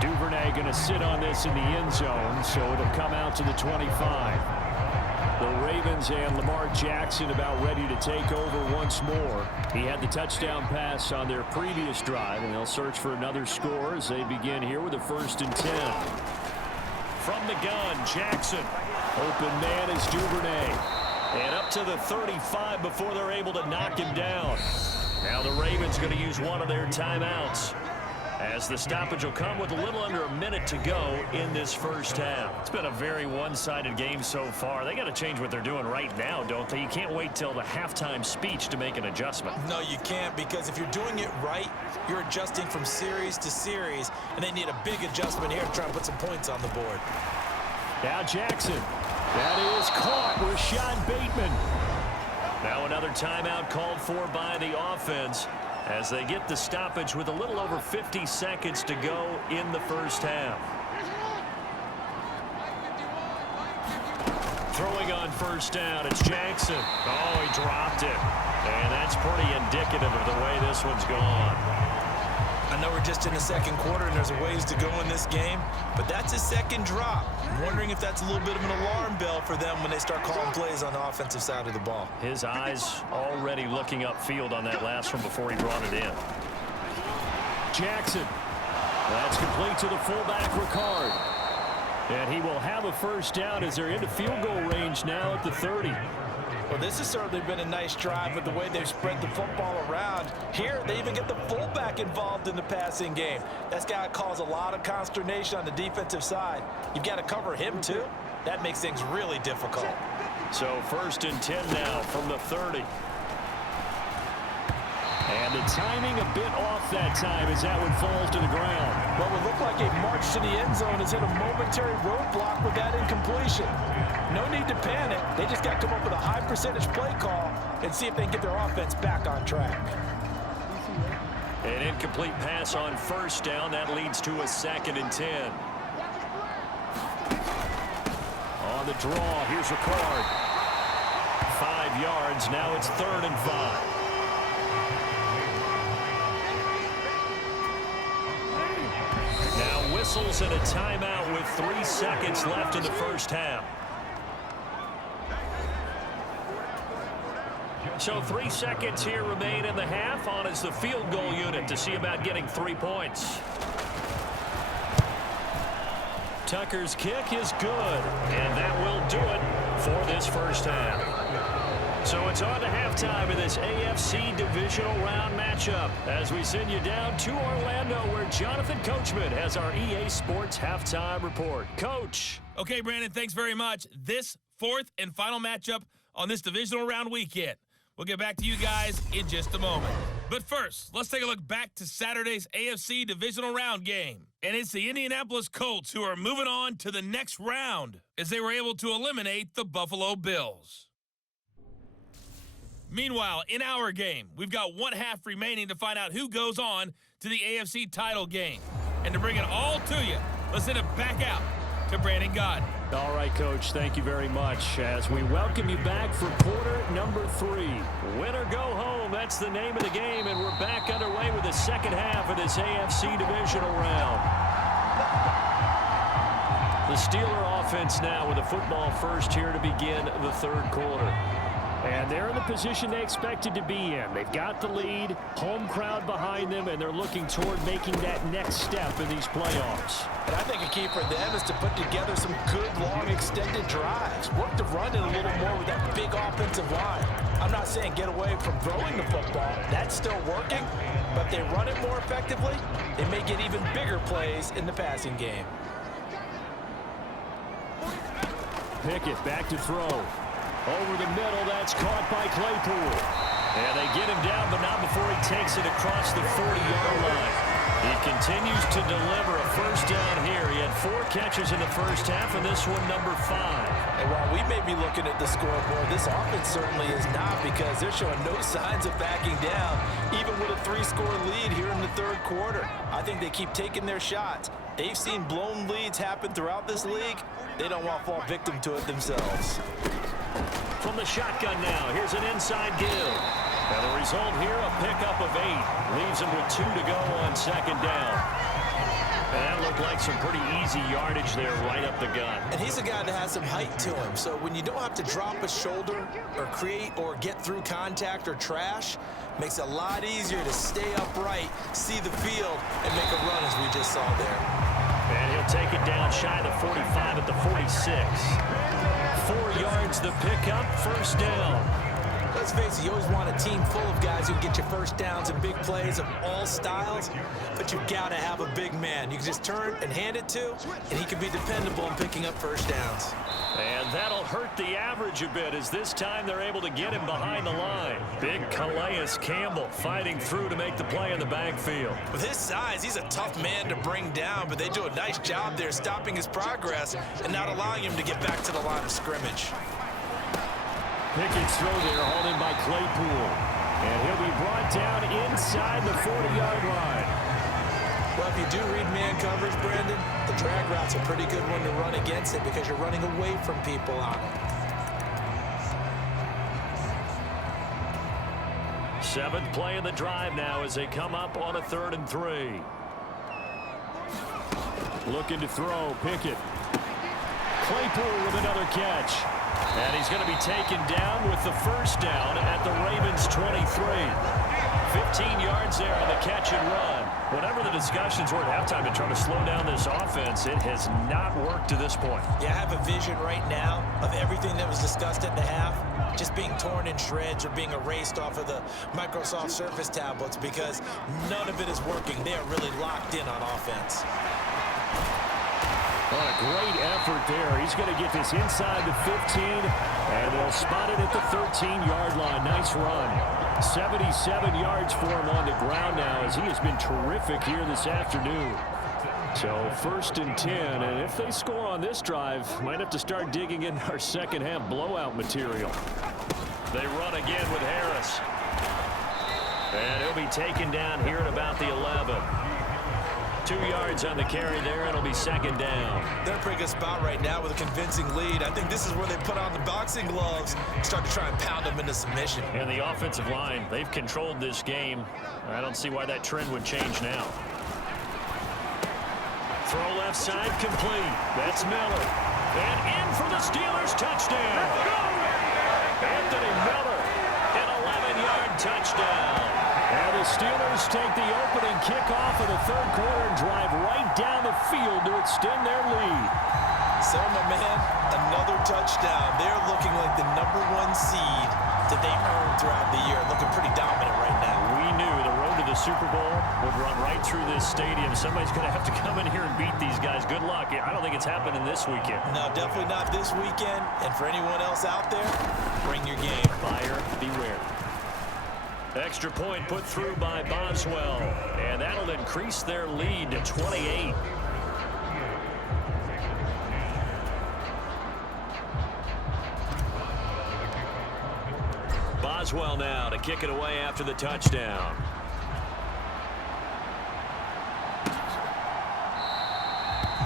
Duvernay going to sit on this in the end zone, so it'll come out to the 25. The Ravens and Lamar Jackson about ready to take over once more. He had the touchdown pass on their previous drive, and they'll search for another score as they begin here with a 1st and 10. From the gun, Jackson. Open man is Duvernay. And up to the 35 before they're able to knock him down. Now the Ravens going to use one of their timeouts, as the stoppage will come with a little under a minute to go in this first half. It's been a very one-sided game so far. They got to change what they're doing right now, don't they? You can't wait till the halftime speech to make an adjustment. No, you can't, because if you're doing it right, you're adjusting from series to series, and they need a big adjustment here to try and put some points on the board. Now Jackson. That is caught. Rashad Bateman. Now another timeout called for by the offense. as they get the stoppage with a little over 50 seconds to go in the first half. Throwing on first down, it's Jackson. Oh, he dropped it. And that's pretty indicative of the way this one's gone. I know we're just in the second quarter and there's a ways to go in this game, but that's his second drop. I'm wondering if that's a little bit of an alarm bell for them when they start calling plays on the offensive side of the ball. His eyes already looking upfield on that last one before he brought it in. Jackson. That's complete to the fullback, Ricard. And he will have a first down as they're into field goal range now at the 30. Well, this has certainly been a nice drive with the way they've spread the football around. Here, they even get the fullback involved in the passing game. That's got to cause a lot of consternation on the defensive side. You've got to cover him, too. That makes things really difficult. So 1st and 10 now from the 30. And the timing a bit off that time as that one falls to the ground. What would look like a march to the end zone has hit a momentary roadblock with that incompletion. No need to panic. They just got to come up with a high percentage play call and see if they can get their offense back on track. An incomplete pass on first down. That leads to a 2nd and 10. On the draw, here's Ricard. 5 yards. Now it's 3rd and 5. Now whistles and a timeout with 3 seconds left in the first half. So 3 seconds here remain in the half. On is the field goal unit to see about getting 3 points. Tucker's kick is good, and that will do it for this first half. So it's on to halftime in this AFC divisional round matchup as we send you down to Orlando where Jonathan Coachman has our EA Sports halftime report. Coach. Okay, Brandon, thanks very much. This 4th and final matchup on this divisional round weekend. We'll get back to you guys in just a moment. But first, let's take a look back to Saturday's AFC divisional round game. And it's the Indianapolis Colts who are moving on to the next round as they were able to eliminate the Buffalo Bills. Meanwhile, in our game, we've got 1 half remaining to find out who goes on to the AFC title game. And to bring it all to you, let's send it back out to Brandon Gaudin. All right, Coach, thank you very much as we welcome you back for quarter number 3. Win or go home, that's the name of the game, and we're back underway with the second half of this AFC divisional round. The Steeler offense now with the football first here to begin the 3rd quarter. And they're in the position they expected to be in. They've got the lead, home crowd behind them, and they're looking toward making that next step in these playoffs. And I think a key for them is to put together some good, long, extended drives. Work the run in a little more with that big offensive line. I'm not saying get away from throwing the football. That's still working. But if they run it more effectively, they may get even bigger plays in the passing game. Pickett back to throw. Over the middle, that's caught by Claypool. And they get him down, but not before he takes it across the 40-yard line. He continues to deliver a first down here. He had 4 catches in the first half, and this one number 5. And while we may be looking at the scoreboard, this offense certainly is not because they're showing no signs of backing down, even with a 3-score lead here in the 3rd quarter. I think they keep taking their shots. They've seen blown leads happen throughout this league. They don't want to fall victim to it themselves. From the shotgun now, here's an inside give. And the result here, a pickup of 8. Leaves him with 2 to go on 2nd down. And that looked like some pretty easy yardage there right up the gut. And he's a guy that has some height to him, so when you don't have to drop a shoulder or create or get through contact or trash, makes it a lot easier to stay upright, see the field, and make a run as we just saw there. And he'll take it down shy of the 45 at the 46. 4 yards the pickup, first down. Let's face it, you always want a team full of guys who can get you first downs and big plays of all styles, but you've got to have a big man you can just turn and hand it to, and he can be dependable in picking up first downs. And that'll hurt the average a bit as this time they're able to get him behind the line. Big Calais Campbell fighting through to make the play in the backfield. With his size, he's a tough man to bring down, but they do a nice job there stopping his progress and not allowing him to get back to the line of scrimmage. Pickett's throw there, hauled in by Claypool. And he'll be brought down inside the 40-yard line. Well, if you do read man coverage, Brandon, the drag route's a pretty good one to run against it because you're running away from people on it. Seventh play of the drive now as they come up on a 3rd and 3. Looking to throw, Pickett. Claypool with another catch. And he's going to be taken down with the first down at the Ravens' 23. 15 yards there on the catch and run. Whatever the discussions were at halftime to try to slow down this offense, it has not worked to this point. Yeah, I have a vision right now of everything that was discussed at the half just being torn in shreds or being erased off of the Microsoft Surface tablets because none of it is working. They are really locked in on offense. What a great effort there. He's going to get this inside the 15, and they'll spot it at the 13-yard line. Nice run. 77 yards for him on the ground now as he has been terrific here this afternoon. So 1st and 10, and if they score on this drive, might have to start digging in our second half blowout material. They run again with Harris. And he'll be taken down here at about the 11. 2 yards on the carry there, and it'll be 2nd down. They're in a pretty good spot right now with a convincing lead. I think this is where they put on the boxing gloves and start to try and pound them into submission. And the offensive line, they've controlled this game. I don't see why that trend would change now. Throw left side complete. That's Miller. And in for the Steelers touchdown. Anthony Miller, an 11-yard touchdown. And the Steelers take the opening kickoff of the 3rd quarter and drive right down the field to extend their lead. So, my man, another touchdown. They're looking like the #1 seed that they earned throughout the year. Looking pretty dominant right now. We knew the road to the Super Bowl would run right through this stadium. Somebody's going to have to come in here and beat these guys. Good luck. I don't think it's happening this weekend. No, definitely not this weekend. And for anyone else out there, bring your game. Buyer beware. Extra point put through by Boswell. And that'll increase their lead to 28. Boswell now to kick it away after the touchdown.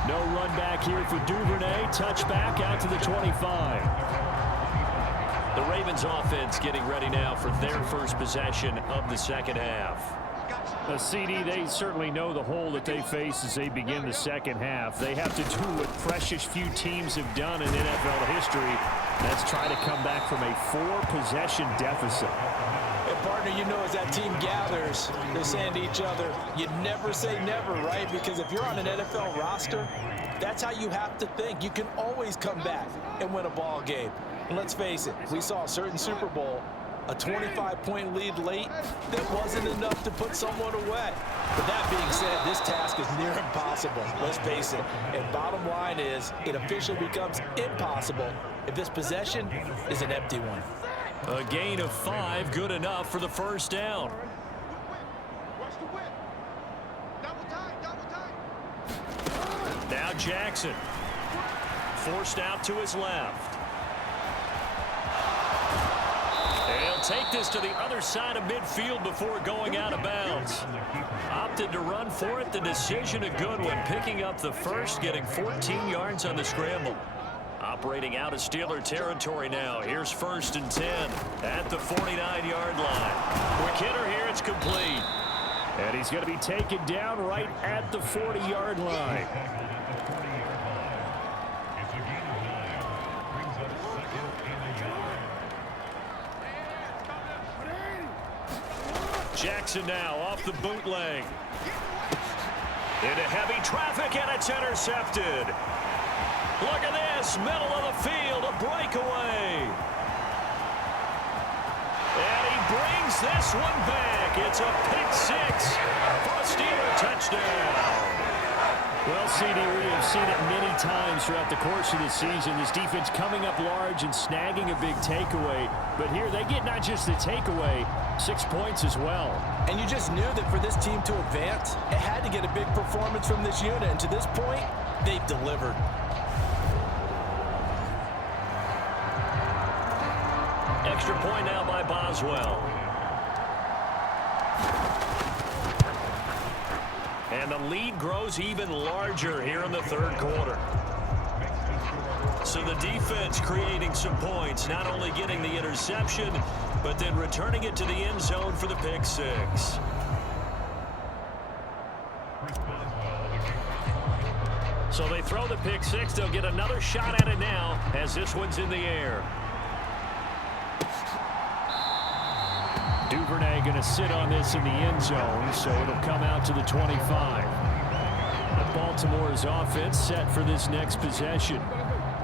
No run back here for Duvernay. Touchback out to the 25. The Ravens offense getting ready now for their first possession of the second half. CD, they certainly know the hole that they face as they begin the second half. They have to do what precious few teams have done in NFL history. That's try to come back from a 4-possession deficit. And partner, you know, as that team gathers, they're saying to each other, you never say never, right? Because if you're on an NFL roster, that's how you have to think. You can always come back and win a ball game. And let's face it, we saw a certain Super Bowl, a 25-point lead late that wasn't enough to put someone away. But that being said, this task is near impossible. Let's face it. And bottom line is, it officially becomes impossible if this possession is an empty one. A gain of 5, good enough for the first down. Now Jackson, forced out to his left. He'll take this to the other side of midfield before going out of bounds. Opted to run for it. The decision a good one. Picking up the first, getting 14 yards on the scramble. Operating out of Steeler territory now. Here's 1st and 10 at the 49-yard line. Quick hitter here. It's complete. And he's going to be taken down right at the 40-yard line. Jackson now off the bootleg. Into heavy traffic, and it's intercepted. Look at this, middle of the field, a breakaway. And he brings this one back. It's a pick 6 for a Steeler touchdown. Well, CD, we have seen it many times throughout the course of the season. This defense coming up large and snagging a big takeaway. But here they get not just the takeaway, 6 points as well. And you just knew that for this team to advance, it had to get a big performance from this unit. And to this point, they've delivered. Extra point now by Boswell. And the lead grows even larger here in the third quarter. So the defense creating some points, not only getting the interception, but then returning it to the end zone for the pick six. So they throw the pick six. They'll get another shot at it now as this one's in the air. Duvernay going to sit on this in the end zone, so it'll come out to the 25. The Baltimore's offense set for this next possession.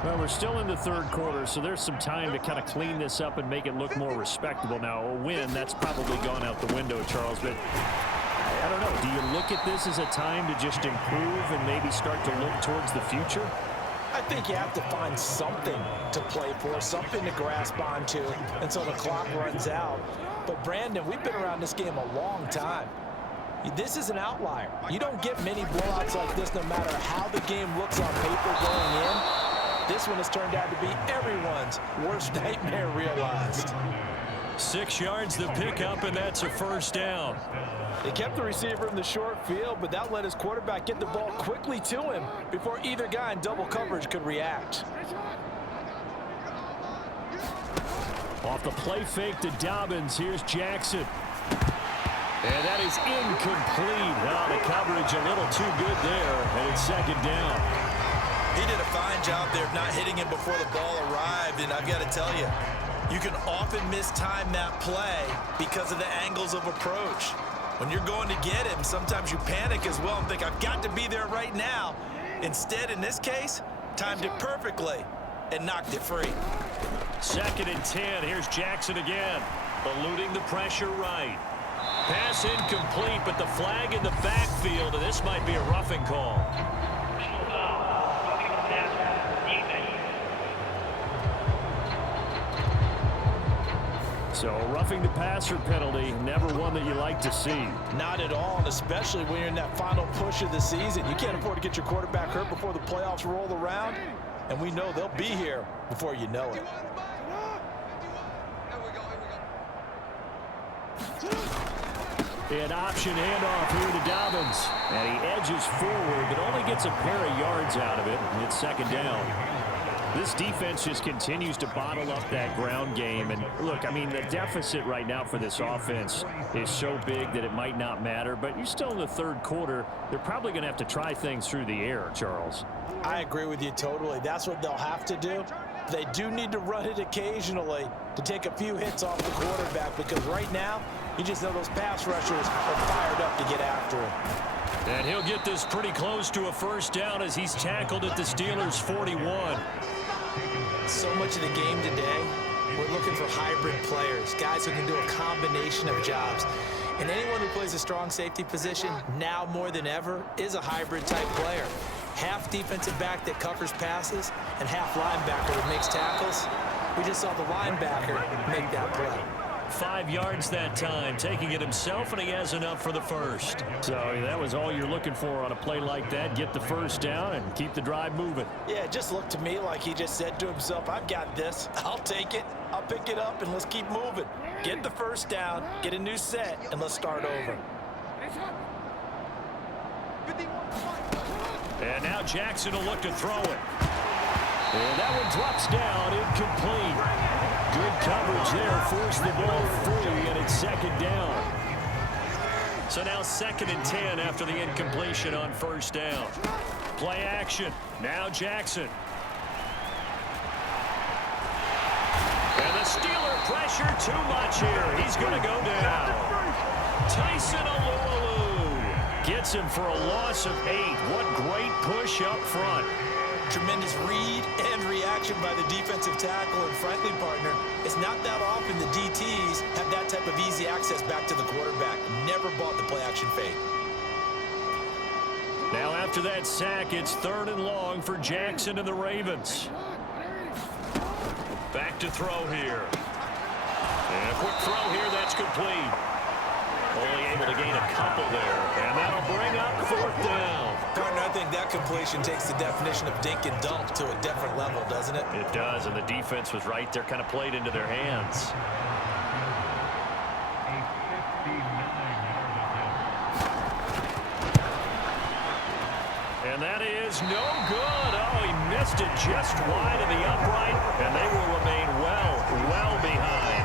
Well, we're still in the third quarter, so there's some time to kind of clean this up and make it look more respectable. Now, a win, that's probably gone out the window, Charles, but I don't know. Do you look at this as a time to just improve and maybe start to look towards the future? I think you have to find something to play for, something to grasp onto until the clock runs out. But, Brandon, we've been around this game a long time. This is an outlier. You don't get many blowouts like this no matter how the game looks on paper going in. This one has turned out to be everyone's worst nightmare realized. 6 yards the pickup, and that's a first down. They kept the receiver in the short field, but that let his quarterback get the ball quickly to him before either guy in double coverage could react. Off the play fake to Dobbins, here's Jackson. And that is incomplete. Oh, the coverage a little too good there, and it's second down. He did a fine job there of not hitting him before the ball arrived, and I've got to tell you, you can often mistime that play because of the angles of approach. When you're going to get him, sometimes you panic as well and think, I've got to be there right now. Instead, in this case, timed it perfectly and knocked it free. 2nd and 10. Here's Jackson again, eluding the pressure right. Pass incomplete, but the flag in the backfield, and this might be a roughing call. So roughing the passer penalty, never one that you like to see. Not at all, and especially when you're in that final push of the season. You can't afford to get your quarterback hurt before the playoffs roll around, and we know they'll be here before you know it. An option handoff here to Dobbins. And he edges forward, but only gets a pair of yards out of it, and it's second down. This defense just continues to bottle up that ground game. And look, I mean, the deficit right now for this offense is so big that it might not matter. But you're still in the third quarter. They're probably going to have to try things through the air, Charles. I agree with you totally. That's what they'll have to do. They do need to run it occasionally to take a few hits off the quarterback, because right now, you just know those pass rushers are fired up to get after him. And he'll get this pretty close to a first down as he's tackled at the Steelers' 41. So much of the game today, we're looking for hybrid players, guys who can do a combination of jobs. And anyone who plays a strong safety position, now more than ever, is a hybrid type player. Half defensive back that covers passes and half linebacker that makes tackles. We just saw the linebacker make that play. 5 yards that time, taking it himself, and he has enough for the first. So that was all you're looking for on a play like that. Get the first down and keep the drive moving. Yeah, it just looked to me like he just said to himself, I've got this. I'll take it. I'll pick it up, and let's keep moving. Get the first down, get a new set, and let's start over. And now Jackson will look to throw it. And that one drops down, incomplete. Good coverage there, forced the ball free, and it's second down. So now 2nd and 10 after the incompletion on first down. Play action. Now Jackson. And the Steeler pressure too much here. He's going to go down. Tyson Alualu gets him for a loss of 8. What great push up front. Tremendous read and reaction by the defensive tackle, and frankly, partner, it's not that often the DTs have that type of easy access back to the quarterback. Never bought the play action fake. Now after that sack, it's 3rd and long for Jackson and the Ravens. Back to throw here. And a quick throw here, that's complete. Only able to gain a couple there, and that'll bring up 4th down. Partner, I think that completion takes the definition of dink and dunk to a different level, doesn't it? It does, and the defense was right there, kind of played into their hands. that is no good. Oh, he missed it just wide of the upright, and they will remain well behind.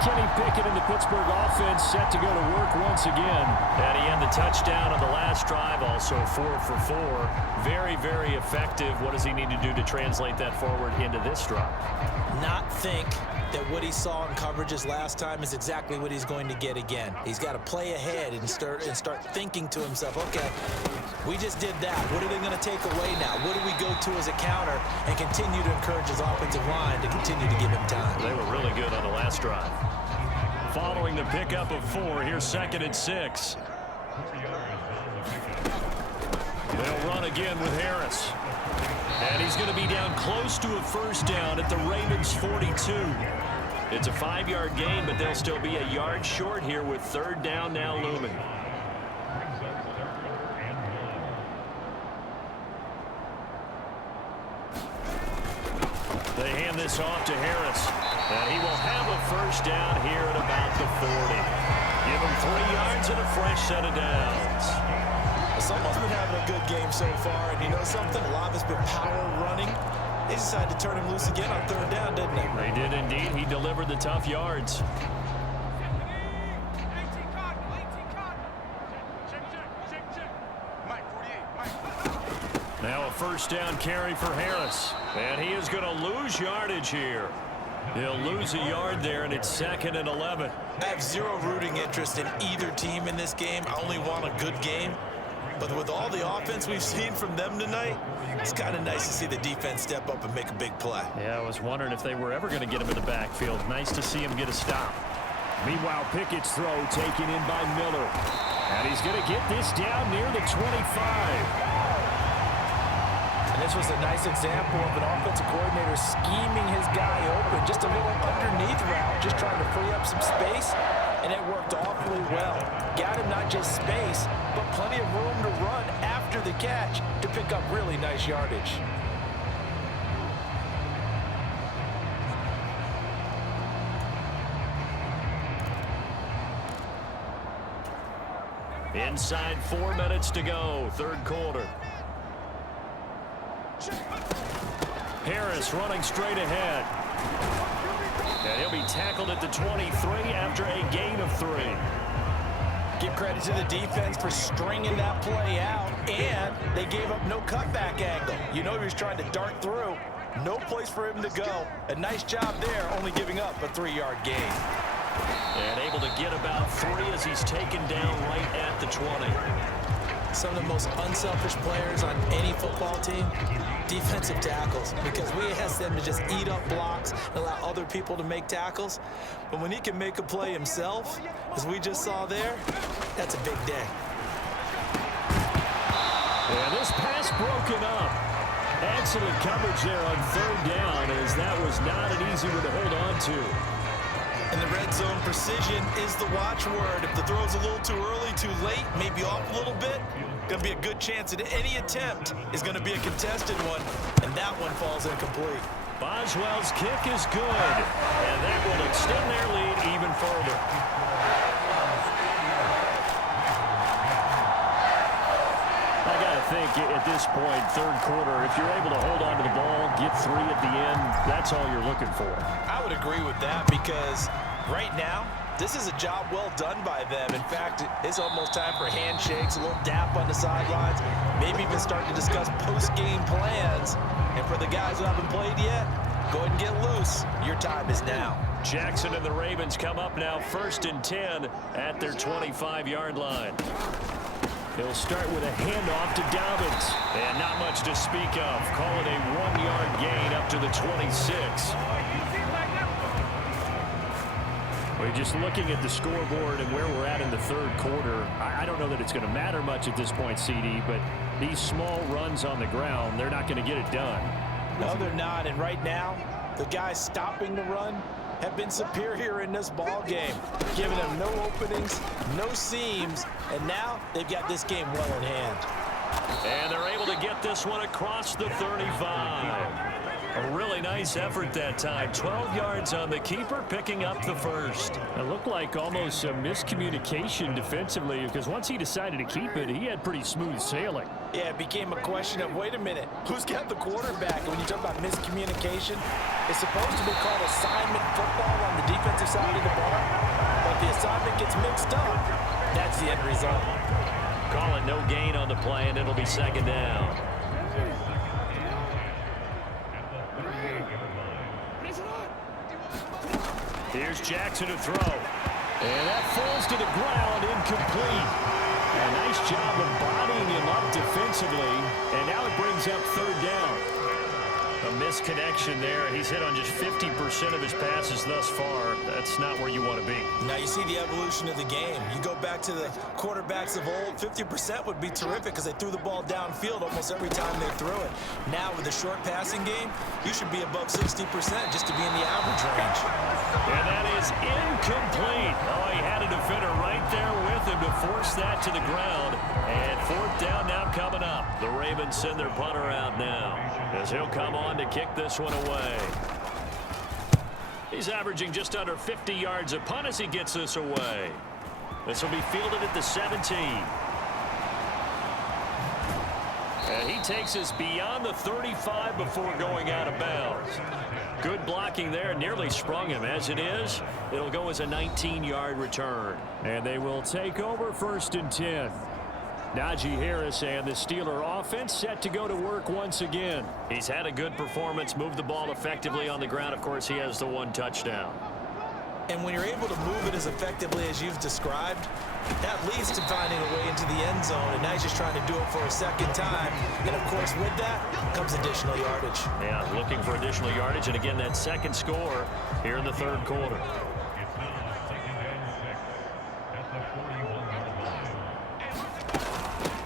Kenny Pickett in the Pittsburgh offense set to go to work once again. And he had the touchdown on the last drive, also 4 for 4. Very, very effective. What does he need to do to translate that forward into this drive? Not think that what he saw in coverages last time is exactly what he's going to get again. He's got to play ahead and start thinking to himself, okay, we just did that. What are they going to take away now? What do we go to as a counter? And continue to encourage his offensive line to continue to give him time. They were really good on the last drive. Following the pickup of 4, here's 2nd and 6. They'll run again with Harris. And he's going to be down close to a first down at the Ravens' 42. It's a 5-yard gain, but they'll still be a yard short here with 3rd down now looming. They hand this off to Harris. And he will have a first down here at about the 40. Give him 3 yards and a fresh set of downs. Someone's been having a good game so far, and you know something? A lot of it's been power running. They decided to turn him loose again on 3rd down, didn't they? They did indeed. He delivered the tough yards. Now a first down carry for Harris. And he is going to lose yardage here. He'll lose a yard there, and it's 2nd and 11. I have zero rooting interest in either team in this game. I only want a good game. But with all the offense we've seen from them tonight, it's kind of nice to see the defense step up and make a big play. Yeah, I was wondering if they were ever going to get him in the backfield. Nice to see him get a stop. Meanwhile, Pickett's throw taken in by Miller. And he's going to get this down near the 25. And this was a nice example of an offensive coordinator scheming his guy open. Just a little underneath route, just trying to free up some space. And it worked awfully well. Got him not just space, but plenty of room to run after the catch to pick up really nice yardage. Inside 4 minutes to go, 3rd quarter. Harris running straight ahead. And he'll be tackled at the 23 after a gain of 3. Give credit to the defense for stringing that play out, and they gave up no cutback angle. You know he was trying to dart through. No place for him to go. A nice job there, only giving up a 3-yard gain. And able to get about 3 as he's taken down right at the 20. Some of the most unselfish players on any football team, defensive tackles, because we ask them to just eat up blocks and allow other people to make tackles. But when he can make a play himself, as we just saw there, that's a big day. And this pass broken up. Excellent coverage there on 3rd down, as that was not an easy one to hold on to. And the red zone precision is the watchword. If the throw's a little too early, too late, maybe off a little bit, going to be a good chance that any attempt is going to be a contested one, and that one falls incomplete. Boswell's kick is good, and that will extend their lead even further. I got to think at this point, 3rd quarter, if you're able to hold on to the ball, get 3 at the end, that's all you're looking for. I would agree with that, because right now, this is a job well done by them. In fact, it's almost time for handshakes, a little dap on the sidelines, maybe even start to discuss post-game plans. And for the guys who haven't played yet, go ahead and get loose. Your time is now. Jackson and the Ravens come up now 1st and 10 at their 25-yard line. He'll start with a handoff to Dobbins. And not much to speak of. Call it a 1-yard gain up to the 26. We're just looking at the scoreboard and where we're at in the 3rd quarter. I don't know that it's going to matter much at this point, CD, but these small runs on the ground, they're not going to get it done. No, they're not. And right now, the guys stopping the run have been superior in this ball game, giving them no openings, no seams, and now they've got this game well in hand. And they're able to get this one across the 35. A really nice effort that time. 12 yards on the keeper, picking up the first. It looked like almost a miscommunication defensively because once he decided to keep it, he had pretty smooth sailing. Yeah, it became a question of, wait a minute, who's got the quarterback? And when you talk about miscommunication, it's supposed to be called assignment football on the defensive side of the ball. But the assignment gets mixed up. That's the end result. Call it no gain on the play, and it'll be second down. Here's Jackson to throw. And that falls to the ground, incomplete. A nice job of bodying him up defensively. And now it brings up third down. A misconnection there. He's hit on just 50% of his passes thus far. That's not where you want to be. Now you see the evolution of the game. You go back to the quarterbacks of old, 50% would be terrific because they threw the ball downfield almost every time they threw it. Now with the short passing game, you should be above 60% just to be in the average range. And that is incomplete. Oh, he had a defender right there with him to force that to the ground. And fourth down now coming up. The Ravens send their punter out now as he'll come on to kick this one away. He's averaging just under 50 yards a punt as he gets this away. This will be fielded at the 17. And he takes us beyond the 35 before going out of bounds. Good blocking there, nearly sprung him. As it is, it'll go as a 19-yard return. And they will take over first and 10. Najee Harris and the Steeler offense set to go to work once again. He's had a good performance, moved the ball effectively on the ground. Of course, he has the one touchdown. And when you're able to move it as effectively as you've described, that leads to finding a way into the end zone. And now he's just trying to do it for a second time. And, of course, with that comes additional yardage. Yeah, looking for additional yardage. And, again, that second score here in the third quarter.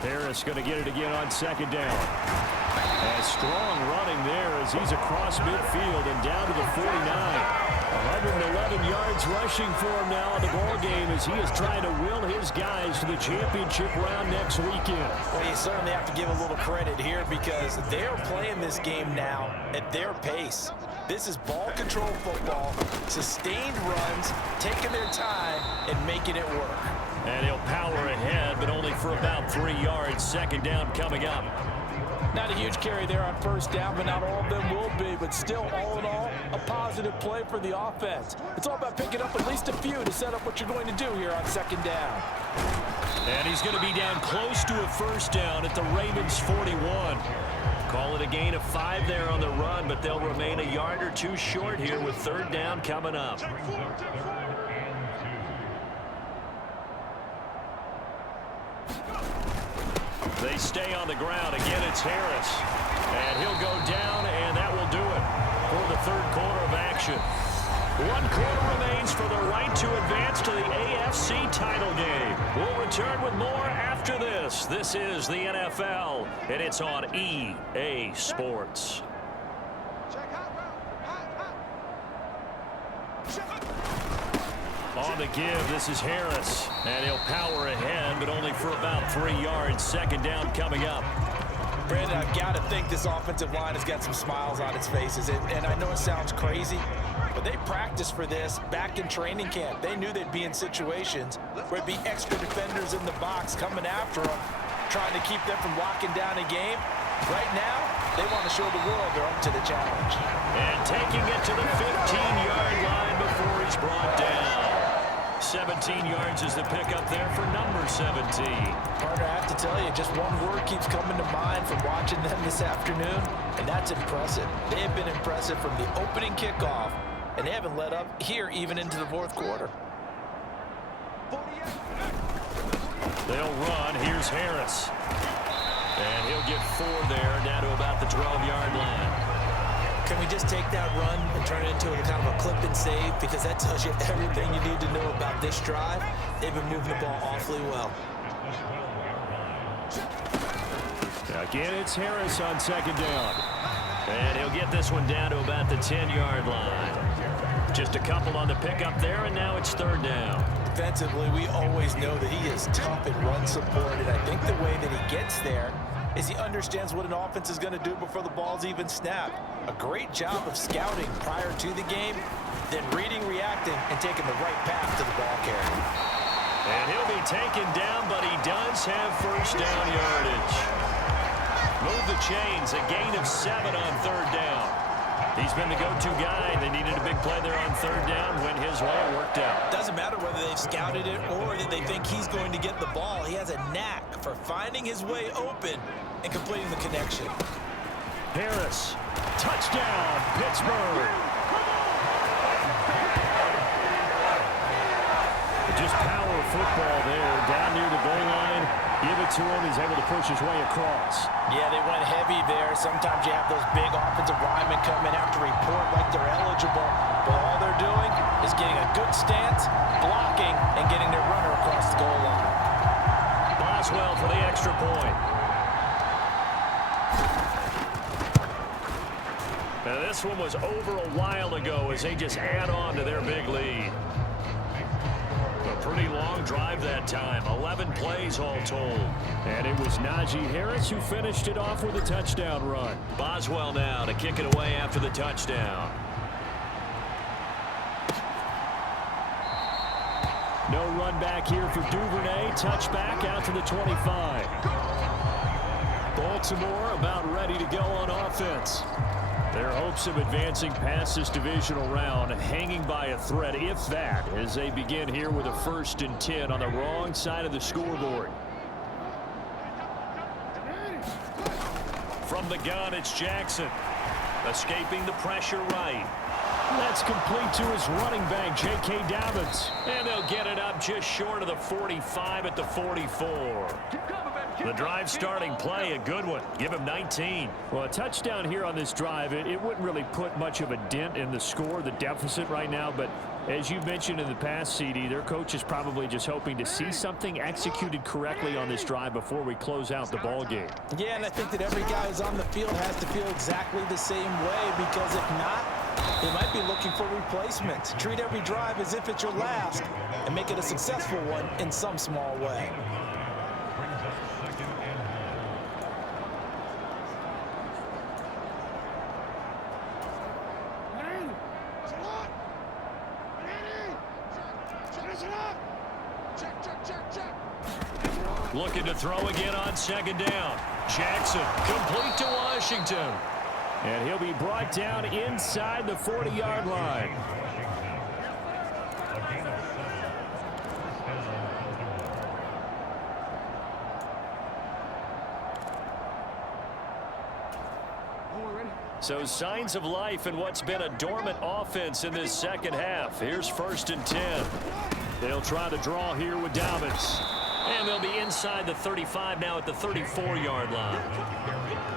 Harris going to get it again on second down. And strong running there as he's across midfield and down to the 49. 111 yards rushing for him now in the ball game as he is trying to will his guys to the championship round next weekend. Well, you certainly have to give a little credit here because they're playing this game now at their pace. This is ball control football, sustained runs, taking their time and making it work. And he'll power ahead, but only for about 3 yards. Second down coming up. Not a huge carry there on first down, but not all of them will be. But still, all in all, a positive play for the offense. It's all about picking up at least a few to set up what you're going to do here on second down. And he's going to be down close to a first down at the Ravens 41. Call it a gain of 5 there on the run, but they'll remain a yard or two short here with third down coming up. They stay on the ground. Again, it's Harris. And he'll go down, and that will do it for the third quarter of action. 1 quarter remains for the right to advance to the AFC title game. We'll return with more after this. This is the NFL, and it's on EA Sports. On the give, this is Harris. And he'll power ahead, but only for about 3 yards. Second down coming up. Brandon, I've got to think this offensive line has got some smiles on its faces. And I know it sounds crazy, but they practiced for this back in training camp. They knew they'd be in situations where it'd be extra defenders in the box coming after them, trying to keep them from locking down a game. Right now, they want to show the world they're up to the challenge. And taking it to the 15-yard line before he's brought down. 17 yards is the pickup there for number 17. Partner, I have to tell you, just one word keeps coming to mind from watching them this afternoon, and that's impressive. They have been impressive from the opening kickoff, and they haven't let up here even into the fourth quarter. They'll run. Here's Harris. And he'll get 4 there, down to about the 12-yard line. Can we just take that run and turn it into a kind of a clip and save? Because that tells you everything you need to know about this drive. They've been moving the ball awfully well. Again, it's Harris on second down. And he'll get this one down to about the 10-yard line. Just a couple on the pickup there, and now it's third down. Defensively, we always know that he is tough in run support, and I think the way that he gets there is he understands what an offense is going to do before the ball's even snapped. A great job of scouting prior to the game, then reading, reacting, and taking the right path to the ball carrier. And he'll be taken down, but he does have first down yardage. Move the chains, a gain of 7 on third down. He's been the go-to guy. They needed a big play there on third down. Went his way, it worked out. Doesn't matter whether they've scouted it or that they think he's going to get the ball. He has a knack for finding his way open and completing the connection. Harris, touchdown, Pittsburgh. Just power football there, down near the goal line. Give it to him. He's able to push his way across. Yeah, they went heavy there. Sometimes you have those big offensive linemen come in, have to report like they're eligible. But all they're doing is getting a good stance, blocking, and getting their runner across the goal line. Boswell for the extra point. Now this one was over a while ago as they just add on to their big lead. A pretty long drive that time. 11 plays all told. And it was Najee Harris who finished it off with a touchdown run. Boswell now to kick it away after the touchdown. No run back here for Duvernay. Touchback out to the 25. Baltimore about ready to go on offense. Their hopes of advancing past this divisional round hanging by a thread, if that, as they begin here with a 1st and 10 on the wrong side of the scoreboard. From the gun, it's Jackson. Escaping the pressure right. That's complete to his running back, J.K. Dobbins. And they'll get it up just short of the 45 at the 44. The drive starting play, a good one. Give him 19. Well, a touchdown here on this drive, it wouldn't really put much of a dent in the score, the deficit right now. But as you mentioned in the past, CD, their coach is probably just hoping to see something executed correctly on this drive before we close out the ball game. Yeah, and I think that every guy who's on the field has to feel exactly the same way, because if not, they might be looking for replacements. Treat every drive as if it's your last and make it a successful one in some small way. Looking to throw again on 2nd down. Jackson complete to Washington. And he'll be brought down inside the 40-yard line. So signs of life in what's been a dormant offense in this second half. Here's 1st and 10. They'll try to draw here with Dobbins. And they'll be inside the 35 now at the 34-yard line.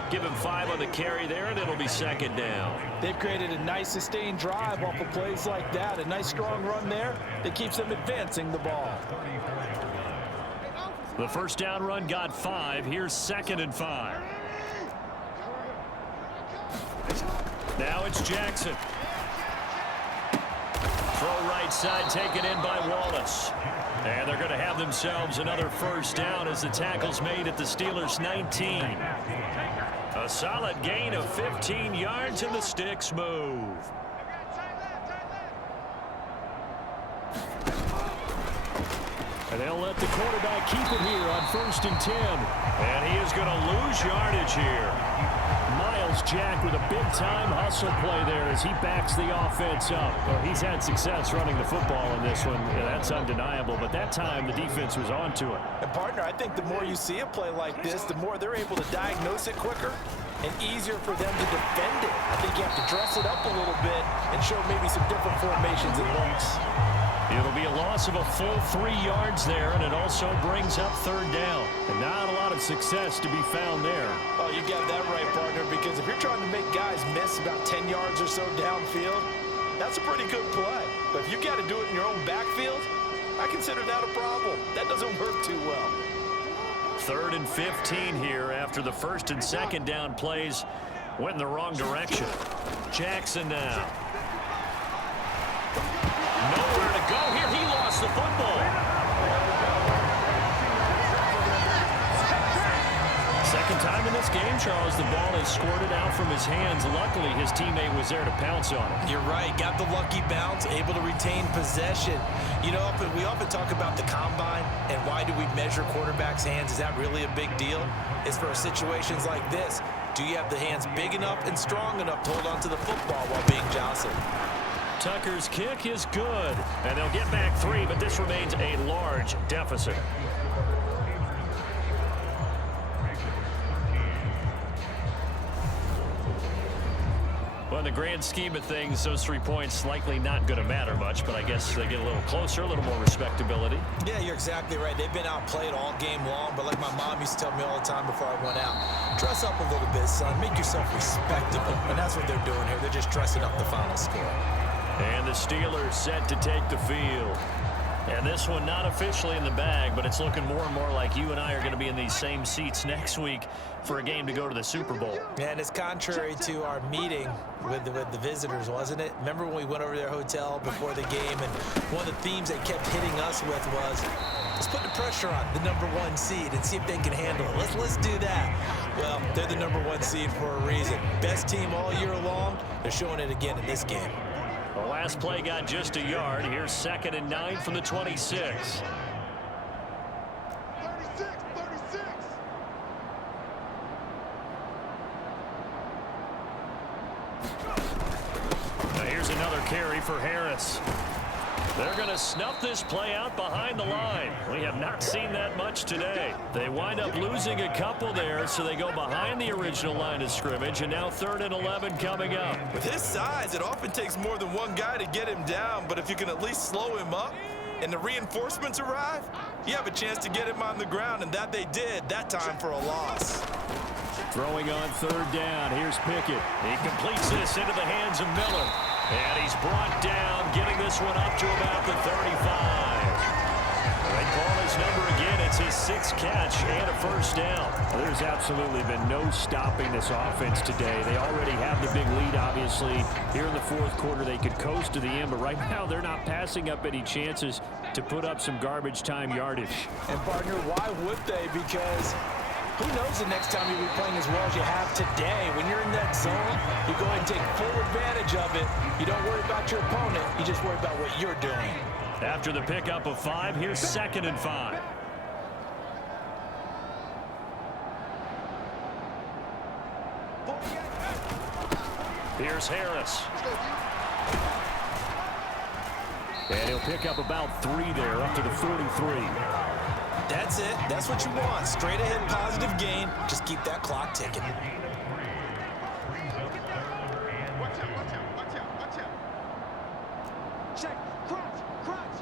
Give him 5 on the carry there, and it'll be 2nd down. They've created a nice sustained drive off of plays like that. A nice strong run there that keeps them advancing the ball. The 1st down run got 5. Here's 2nd and 5. Now it's Jackson. Throw right side taken in by Wallace. And they're going to have themselves another 1st down as the tackle's made at the Steelers' 19. A solid gain of 15 yards and the sticks move. And they'll let the quarterback keep it here on 1st and 10. And he is going to lose yardage here. Myles Jack with a big-time hustle play there as he backs the offense up. Well, he's had success running the football in this one. Yeah, that's undeniable. But that time, the defense was on to it. And, partner, I think the more you see a play like this, the more they're able to diagnose it quicker and easier for them to defend it. I think you have to dress it up a little bit and show maybe some different formations and looks. It'll be a loss of a full 3 yards there, and it also brings up 3rd down. And not a lot of success to be found there. Oh, you got that right, partner, because if you're trying to make guys miss about 10 yards or so downfield, that's a pretty good play. But if you got to do it in your own backfield, I consider that a problem. That doesn't work too well. 3rd and 15 here after the 1st and 2nd down plays went in the wrong direction. Jackson now. Nowhere to go here. He lost the football. second time in this game, Charles, the ball has squirted out from his hands. Luckily, his teammate was there to pounce on it. You're right. Got the lucky bounce, able to retain possession. You know, we often talk about the combine and why do we measure quarterbacks' hands. Is that really a big deal? It's for situations like this. Do you have the hands big enough and strong enough to hold on to the football while being jostled? Tucker's kick is good, and they'll get back 3, but this remains a large deficit. Well, in the grand scheme of things, those 3 points likely not going to matter much, but I guess they get a little closer, a little more respectability. Yeah, you're exactly right. They've been outplayed all game long, but like my mom used to tell me all the time before I went out, dress up a little bit, son. Make yourself respectable. And that's what they're doing here. They're just dressing up the final score. And the Steelers set to take the field. And this one not officially in the bag, but it's looking more and more like you and I are going to be in these same seats next week for a game to go to the Super Bowl. And it's contrary to our meeting with the visitors, wasn't it? Remember when we went over to their hotel before the game, and one of the themes they kept hitting us with was, let's put the pressure on the #1 seed and see if they can handle it. Let's do that. Well, they're the #1 seed for a reason. Best team all year long. They're showing it again in this game. The last play got just a yard. Here's 2nd and 9 from the 26. Now here's another carry for Harris. They're going to snuff this play out behind the line. We have not seen that much today. They wind up losing a couple there, so they go behind the original line of scrimmage, and now 3rd and 11 coming up. With his size, it often takes more than one guy to get him down, but if you can at least slow him up and the reinforcements arrive, you have a chance to get him on the ground, and that they did that time for a loss. Throwing on 3rd down. Here's Pickett. He completes this into the hands of Miller. And he's brought down, getting this one up to about the 35. They call his number again. It's his 6th catch and a 1st down. Well, there's absolutely been no stopping this offense today. They already have the big lead, obviously. Here in the 4th quarter, they could coast to the end, but right now they're not passing up any chances to put up some garbage time yardage. And, partner, why would they? Because who knows the next time you'll be playing as well as you have today. When you're in that zone, you go ahead and take full advantage of it. You don't worry about your opponent. You just worry about what you're doing. After the pickup of 5, here's 2nd and 5. Here's Harris. And he'll pick up about 3 there, up to the 43. That's it. That's what you want. Straight ahead positive gain. Just keep that clock ticking. Check. Crunch.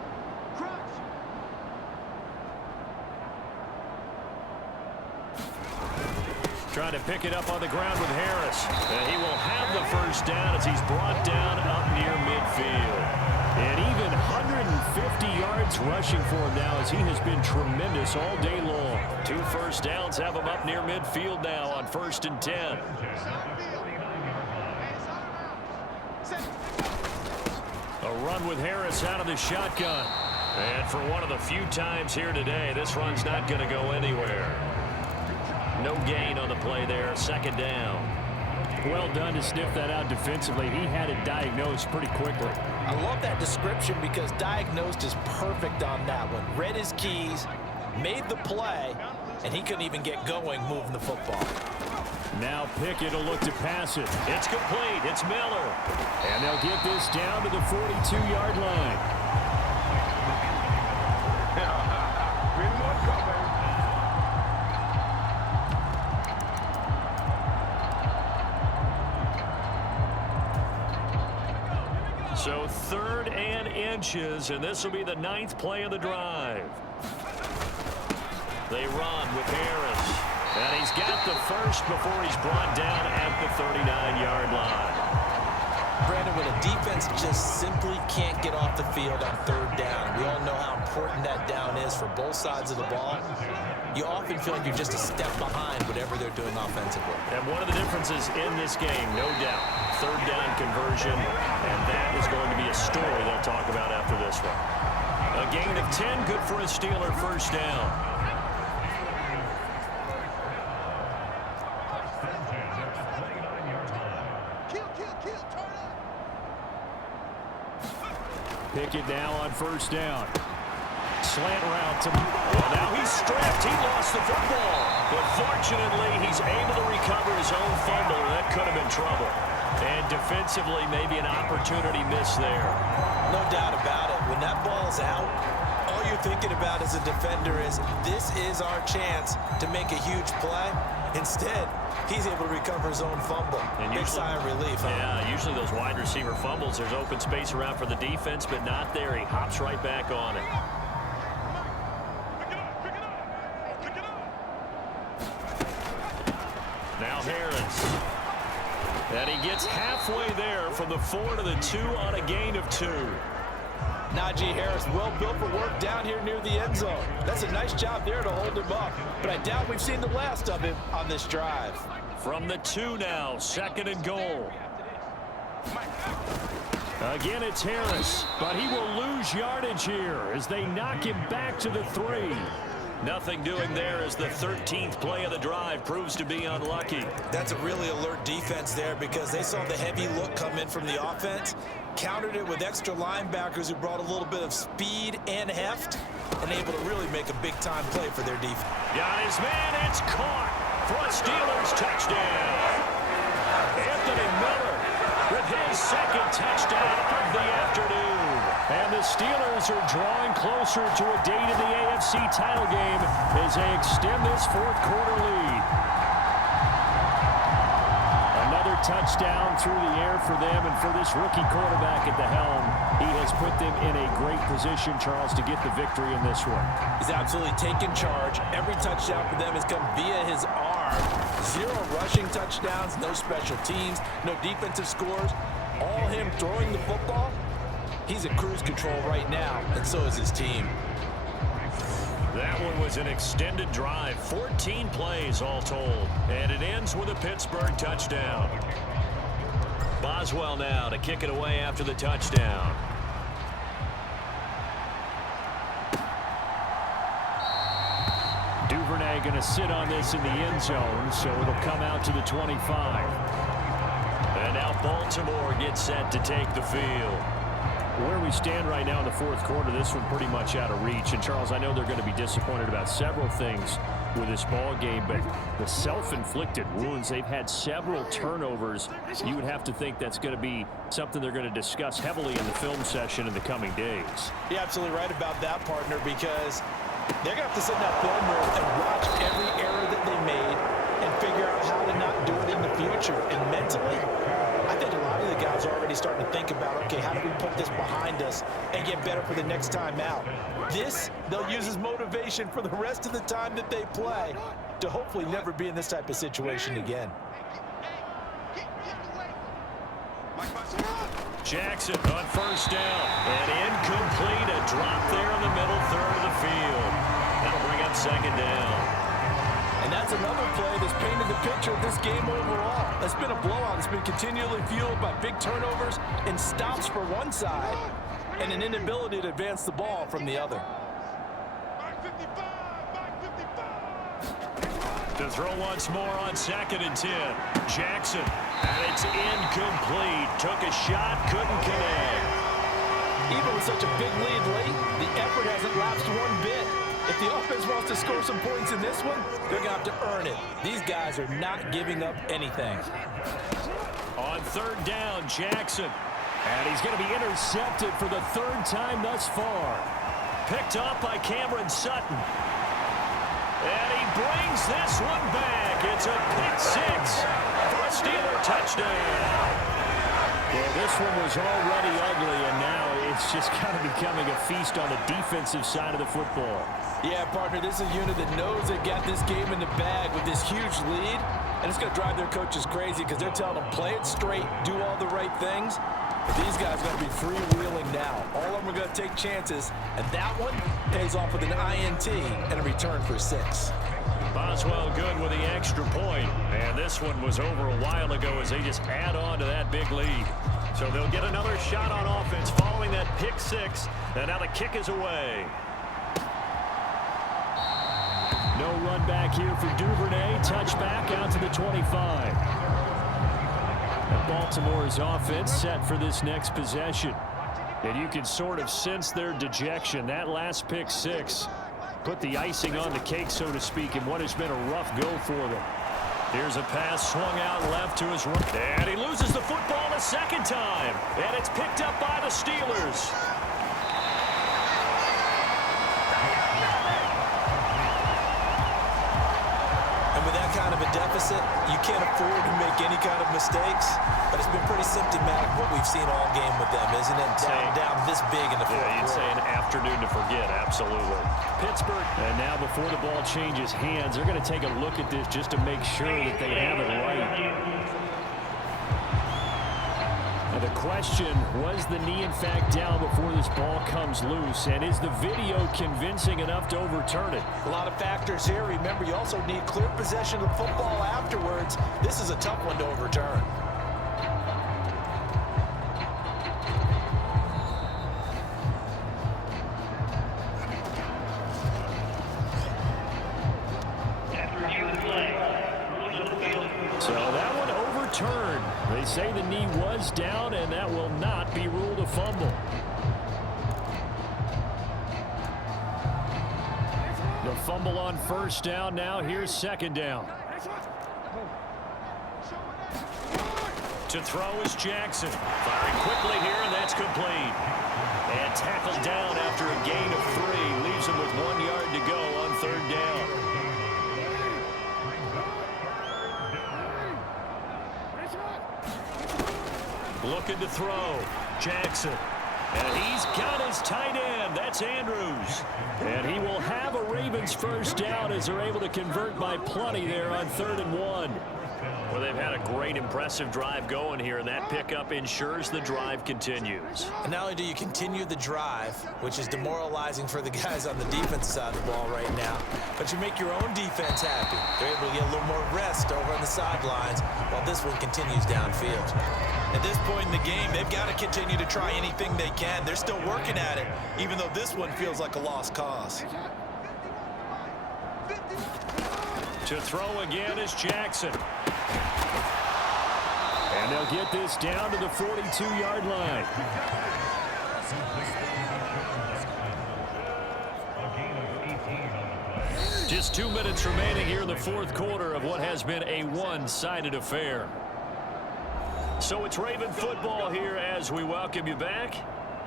Trying to pick it up on the ground with Harris. And he will have the 1st down as he's brought down up near midfield. And even 150 yards rushing for him now as he has been tremendous all day long. 2 first downs have him up near midfield now on 1st and 10. A run with Harris out of the shotgun. And for one of the few times here today, this run's not going to go anywhere. No gain on the play there. 2nd down. Well done to sniff that out defensively. He had it diagnosed pretty quickly. I love that description because diagnosed is perfect on that one. Read his keys, made the play, and he couldn't even get going moving the football. Now Pickett will look to pass it. It's complete. It's Miller. And they'll get this down to the 42-yard line. So 3rd and inches, and this will be the 9th play of the drive. They run with Harris. And he's got the 1st before he's brought down at the 39-yard line. Brandon, when a defense just simply can't get off the field on 3rd down, we all know how important that down is for both sides of the ball. You often feel like you're just a step behind whatever they're doing offensively. And one of the differences in this game, no doubt, 3rd down conversion, and that is going to be a story they'll talk about after this one. A gain of 10, good for a Steeler 1st down. Pickett now on first down. Slant route to... Well, now he's stripped. He lost the football. But fortunately, he's able to recover his own fumble. That could have been trouble. And defensively, maybe an opportunity miss there. No doubt about it. When that ball's out, all you're thinking about as a defender is, this is our chance to make a huge play. Instead, he's able to recover his own fumble. And big sigh of relief. Huh? Yeah, usually those wide receiver fumbles, there's open space around for the defense, but not there. He hops right back on it. Now Harris. And he gets halfway there from the 4 to the 2 on a gain of 2. Najee Harris, well built for work down here near the end zone. That's a nice job there to hold him up. But I doubt we've seen the last of him on this drive. From the 2 now, 2nd and goal. Again, it's Harris, but he will lose yardage here as they knock him back to the 3. Nothing doing there as the 13th play of the drive proves to be unlucky. That's a really alert defense there because they saw the heavy look come in from the offense, countered it with extra linebackers who brought a little bit of speed and heft, and able to really make a big-time play for their defense. Got his man, it's caught for a Steelers touchdown. Anthony Miller with his 2nd touchdown of the afternoon. And the Steelers are drawing closer to a date in the AFC title game as they extend this 4th quarter lead. Another touchdown through the air for them, and for this rookie quarterback at the helm, he has put them in a great position, Charles, to get the victory in this one. He's absolutely taken charge. Every touchdown for them has come via his arm. 0 rushing touchdowns, no special teams, no defensive scores. All him throwing the football. He's at cruise control right now, and so is his team. That one was an extended drive, 14 plays all told, and it ends with a Pittsburgh touchdown. Boswell now to kick it away after the touchdown. Duvernay going to sit on this in the end zone, so it'll come out to the 25. And now Baltimore gets set to take the field. Where we stand right now in the 4th quarter, this one pretty much out of reach. And, Charles, I know they're going to be disappointed about several things with this ball game, but the self-inflicted wounds, they've had several turnovers. You would have to think that's going to be something they're going to discuss heavily in the film session in the coming days. You're absolutely right about that, partner, because they're going to have to sit in that film room and watch every error that they made and figure out how to not do it in the future. And mentally, I think a lot of the guys are already starting to think about, okay, how do we put this behind us and get better for the next time out? This, they'll use as motivation for the rest of the time that they play to hopefully never be in this type of situation again. Jackson on first down. And incomplete, a drop there in the middle 3rd of the field. That'll bring up 2nd down. And that's another play that's painted the picture of this game overall. It's been a blowout. It's been continually fueled by big turnovers and stops for one side and an inability to advance the ball from the other. To throw once more on 2nd and 10. Jackson, and it's incomplete. Took a shot, couldn't connect. Even with such a big lead late, the effort hasn't lapsed one bit. If the offense wants to score some points in this one, they're going to have to earn it. These guys are not giving up anything. On 3rd down, Jackson. And he's going to be intercepted for the 3rd time thus far. Picked up by Cameron Sutton. And he brings this one back. It's a pick 6 for a Steeler touchdown. Well, this one was already ugly, and now it's just kind of becoming a feast on the defensive side of the football. Yeah, partner, this is a unit that knows they've got this game in the bag with this huge lead, and it's going to drive their coaches crazy because they're telling them, play it straight, do all the right things. But these guys are going to be freewheeling now. All of them are going to take chances, and that one pays off with an INT and a return for 6. Boswell good with the extra point, and this one was over a while ago as they just add on to that big lead. So they'll get another shot on offense following that pick 6, and now the kick is away. No run back here for Duvernay. Touchback out to the 25. And Baltimore's offense set for this next possession. And you can sort of sense their dejection. That last pick six put the icing on the cake, so to speak, in what has been a rough go for them. Here's a pass swung out left to his right. And he loses the football a second time. And it's picked up by the Steelers. And with that kind of a deficit, you can't afford to make any kind of mistakes. But it's been pretty symptomatic what we've seen all game with them, isn't it? Down this big in the fourth quarter. Yeah, you'd say an afternoon to forget, absolutely. Pittsburgh, and now before the ball changes hands, they're going to take a look at this just to make sure that they have it right. Now the question, was the knee in fact down before this ball comes loose? And is the video convincing enough to overturn it? A lot of factors here. Remember, you also need clear possession of the football afterwards. This is a tough one to overturn. So that one overturned. They say the knee was down, and that will not be ruled a fumble. The fumble on first down. Now here's second down. To throw is Jackson. Firing quickly here, and that's complete. And tackled down after a gain of 3. Leaves him with 1 yard to go on third down. Looking to throw. Jackson. And he's got his tight end. That's Andrews. And he will have a Ravens first down as they're able to convert by plenty there on 3rd and 1. Well, they've had a great, impressive drive going here, and that pickup ensures the drive continues. And not only do you continue the drive, which is demoralizing for the guys on the defense side of the ball right now, but you make your own defense happy. They're able to get a little more rest over on the sidelines while this one continues downfield. At this point in the game, they've got to continue to try anything they can. They're still working at it, even though this one feels like a lost cause. To throw again is Jackson. And they'll get this down to the 42-yard line. Just 2 minutes remaining here in the fourth quarter of what has been a one-sided affair. So it's Raven football here as we welcome you back.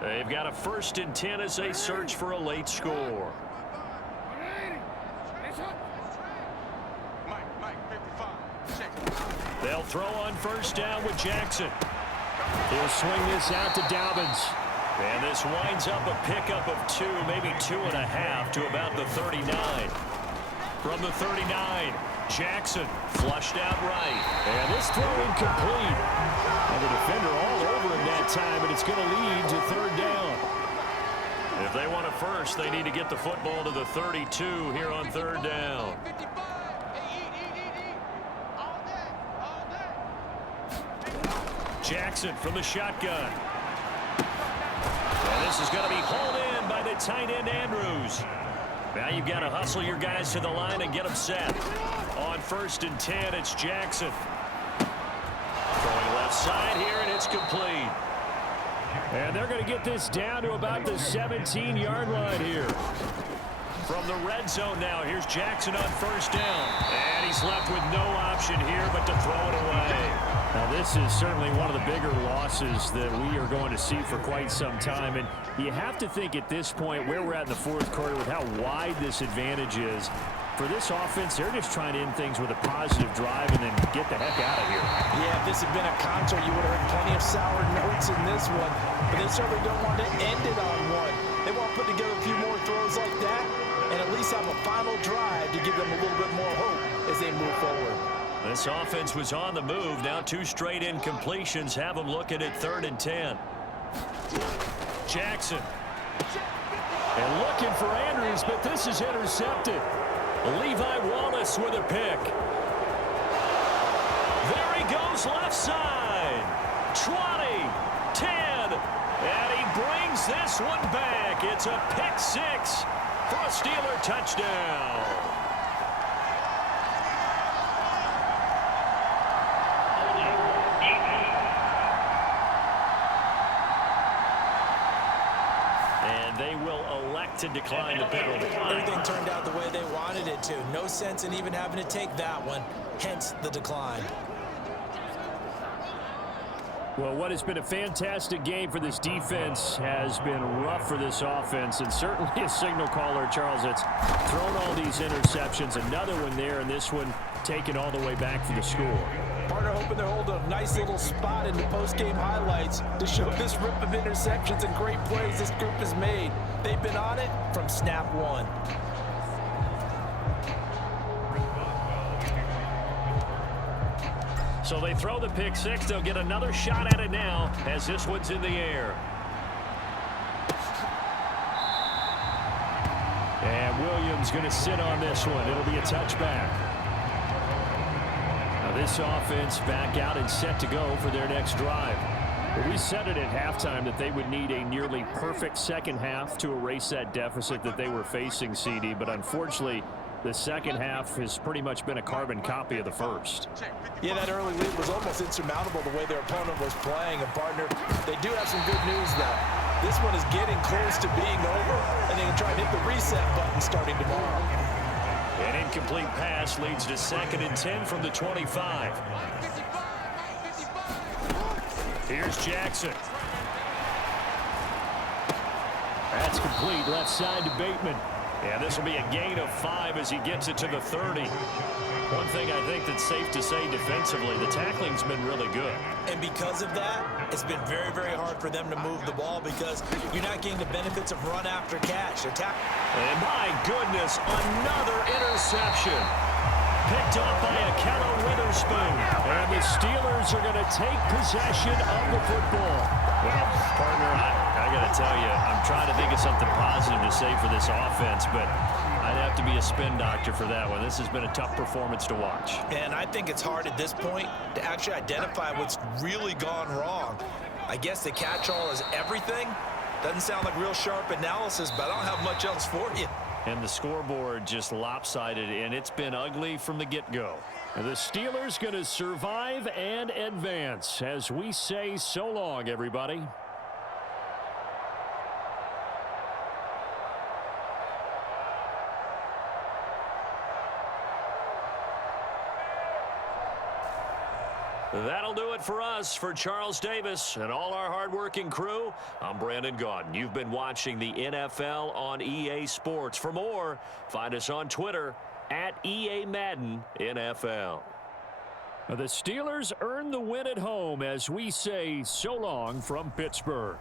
They've got a 1st and 10 as they search for a late score. They'll throw on first down with Jackson. He'll swing this out to Dobbins. And this winds up a pickup of 2, maybe 2.5 to about the 39. From the 39, Jackson flushed out right. And this throw incomplete. And the defender all over him that time, but it's going to lead to 3rd down. If they want a first, they need to get the football to the 32 here on 3rd down. Jackson from the shotgun. And this is going to be hauled in by the tight end Andrews. Now you've got to hustle your guys to the line and get them set. On 1st and 10, it's Jackson. Throwing left side here, and it's complete. And they're going to get this down to about the 17-yard line here. From the red zone now, here's Jackson on first down. And he's left with no option here but to throw it away. Now, this is certainly one of the bigger losses that we are going to see for quite some time. And you have to think at this point where we're at in the fourth quarter with how wide this advantage is. For this offense, they're just trying to end things with a positive drive and then get the heck out of here. Yeah, if this had been a concert, you would have heard plenty of sour notes in this one. But they certainly don't want to end it on one. They want to put together a few more throws like that and at least have a final drive to give them a little bit more hope as they move forward. This offense was on the move. Now 2 straight incompletions have them looking at 3rd and 10. Jackson. And looking for Andrews, but this is intercepted. Levi Wallace with a pick. There he goes left side. 20, 10, and he brings this one back. It's a pick 6 for a Steeler touchdown. to decline the penalty. Everything turned out the way they wanted it to. No sense in even having to take that one, hence the decline. Well, what has been a fantastic game for this defense has been rough for this offense, and certainly a signal caller, Charles, that's thrown all these interceptions. Another one there, and this one taken all the way back for the score. Partner hoping they're holding a nice little spot in the post-game highlights to show this rip of interceptions and great plays this group has made. They've been on it from snap one. So they throw the pick six. They'll get another shot at it now as this one's in the air. And Williams going to sit on this one. It'll be a touchback. Now this offense back out and set to go for their next drive. Well, we said it at halftime that they would need a nearly perfect second half to erase that deficit that they were facing, CD, but unfortunately the second half has pretty much been a carbon copy of the first. Yeah, that early lead was almost insurmountable the way their opponent was playing. And, partner, they do have some good news, though. This one is getting close to being over, and they can try and hit the reset button starting tomorrow. An incomplete pass leads to 2nd and 10 from the 25. Here's Jackson. That's complete, left side to Bateman. Yeah, this will be a gain of 5 as he gets it to the 30. One thing I think that's safe to say defensively, the tackling's been really good. And because of that, it's been very, very hard for them to move the ball because you're not getting the benefits of run after catch. And my goodness, another interception. Picked off by Akello Witherspoon. And the Steelers are going to take possession of the football. Well, partner, I got to tell you, I'm trying to think of something positive to say for this offense, but I'd have to be a spin doctor for that one. This has been a tough performance to watch. And I think it's hard at this point to actually identify what's really gone wrong. I guess the catch-all is everything. Doesn't sound like real sharp analysis, but I don't have much else for you. And the scoreboard just lopsided, and it's been ugly from the get-go. The Steelers going to survive and advance as we say so long, everybody. That'll do it for us. For Charles Davis and all our hardworking crew, I'm Brandon Gaudin. You've been watching the NFL on EA Sports. For more, find us on Twitter at EA Madden NFL. The Steelers earn the win at home as we say so long from Pittsburgh.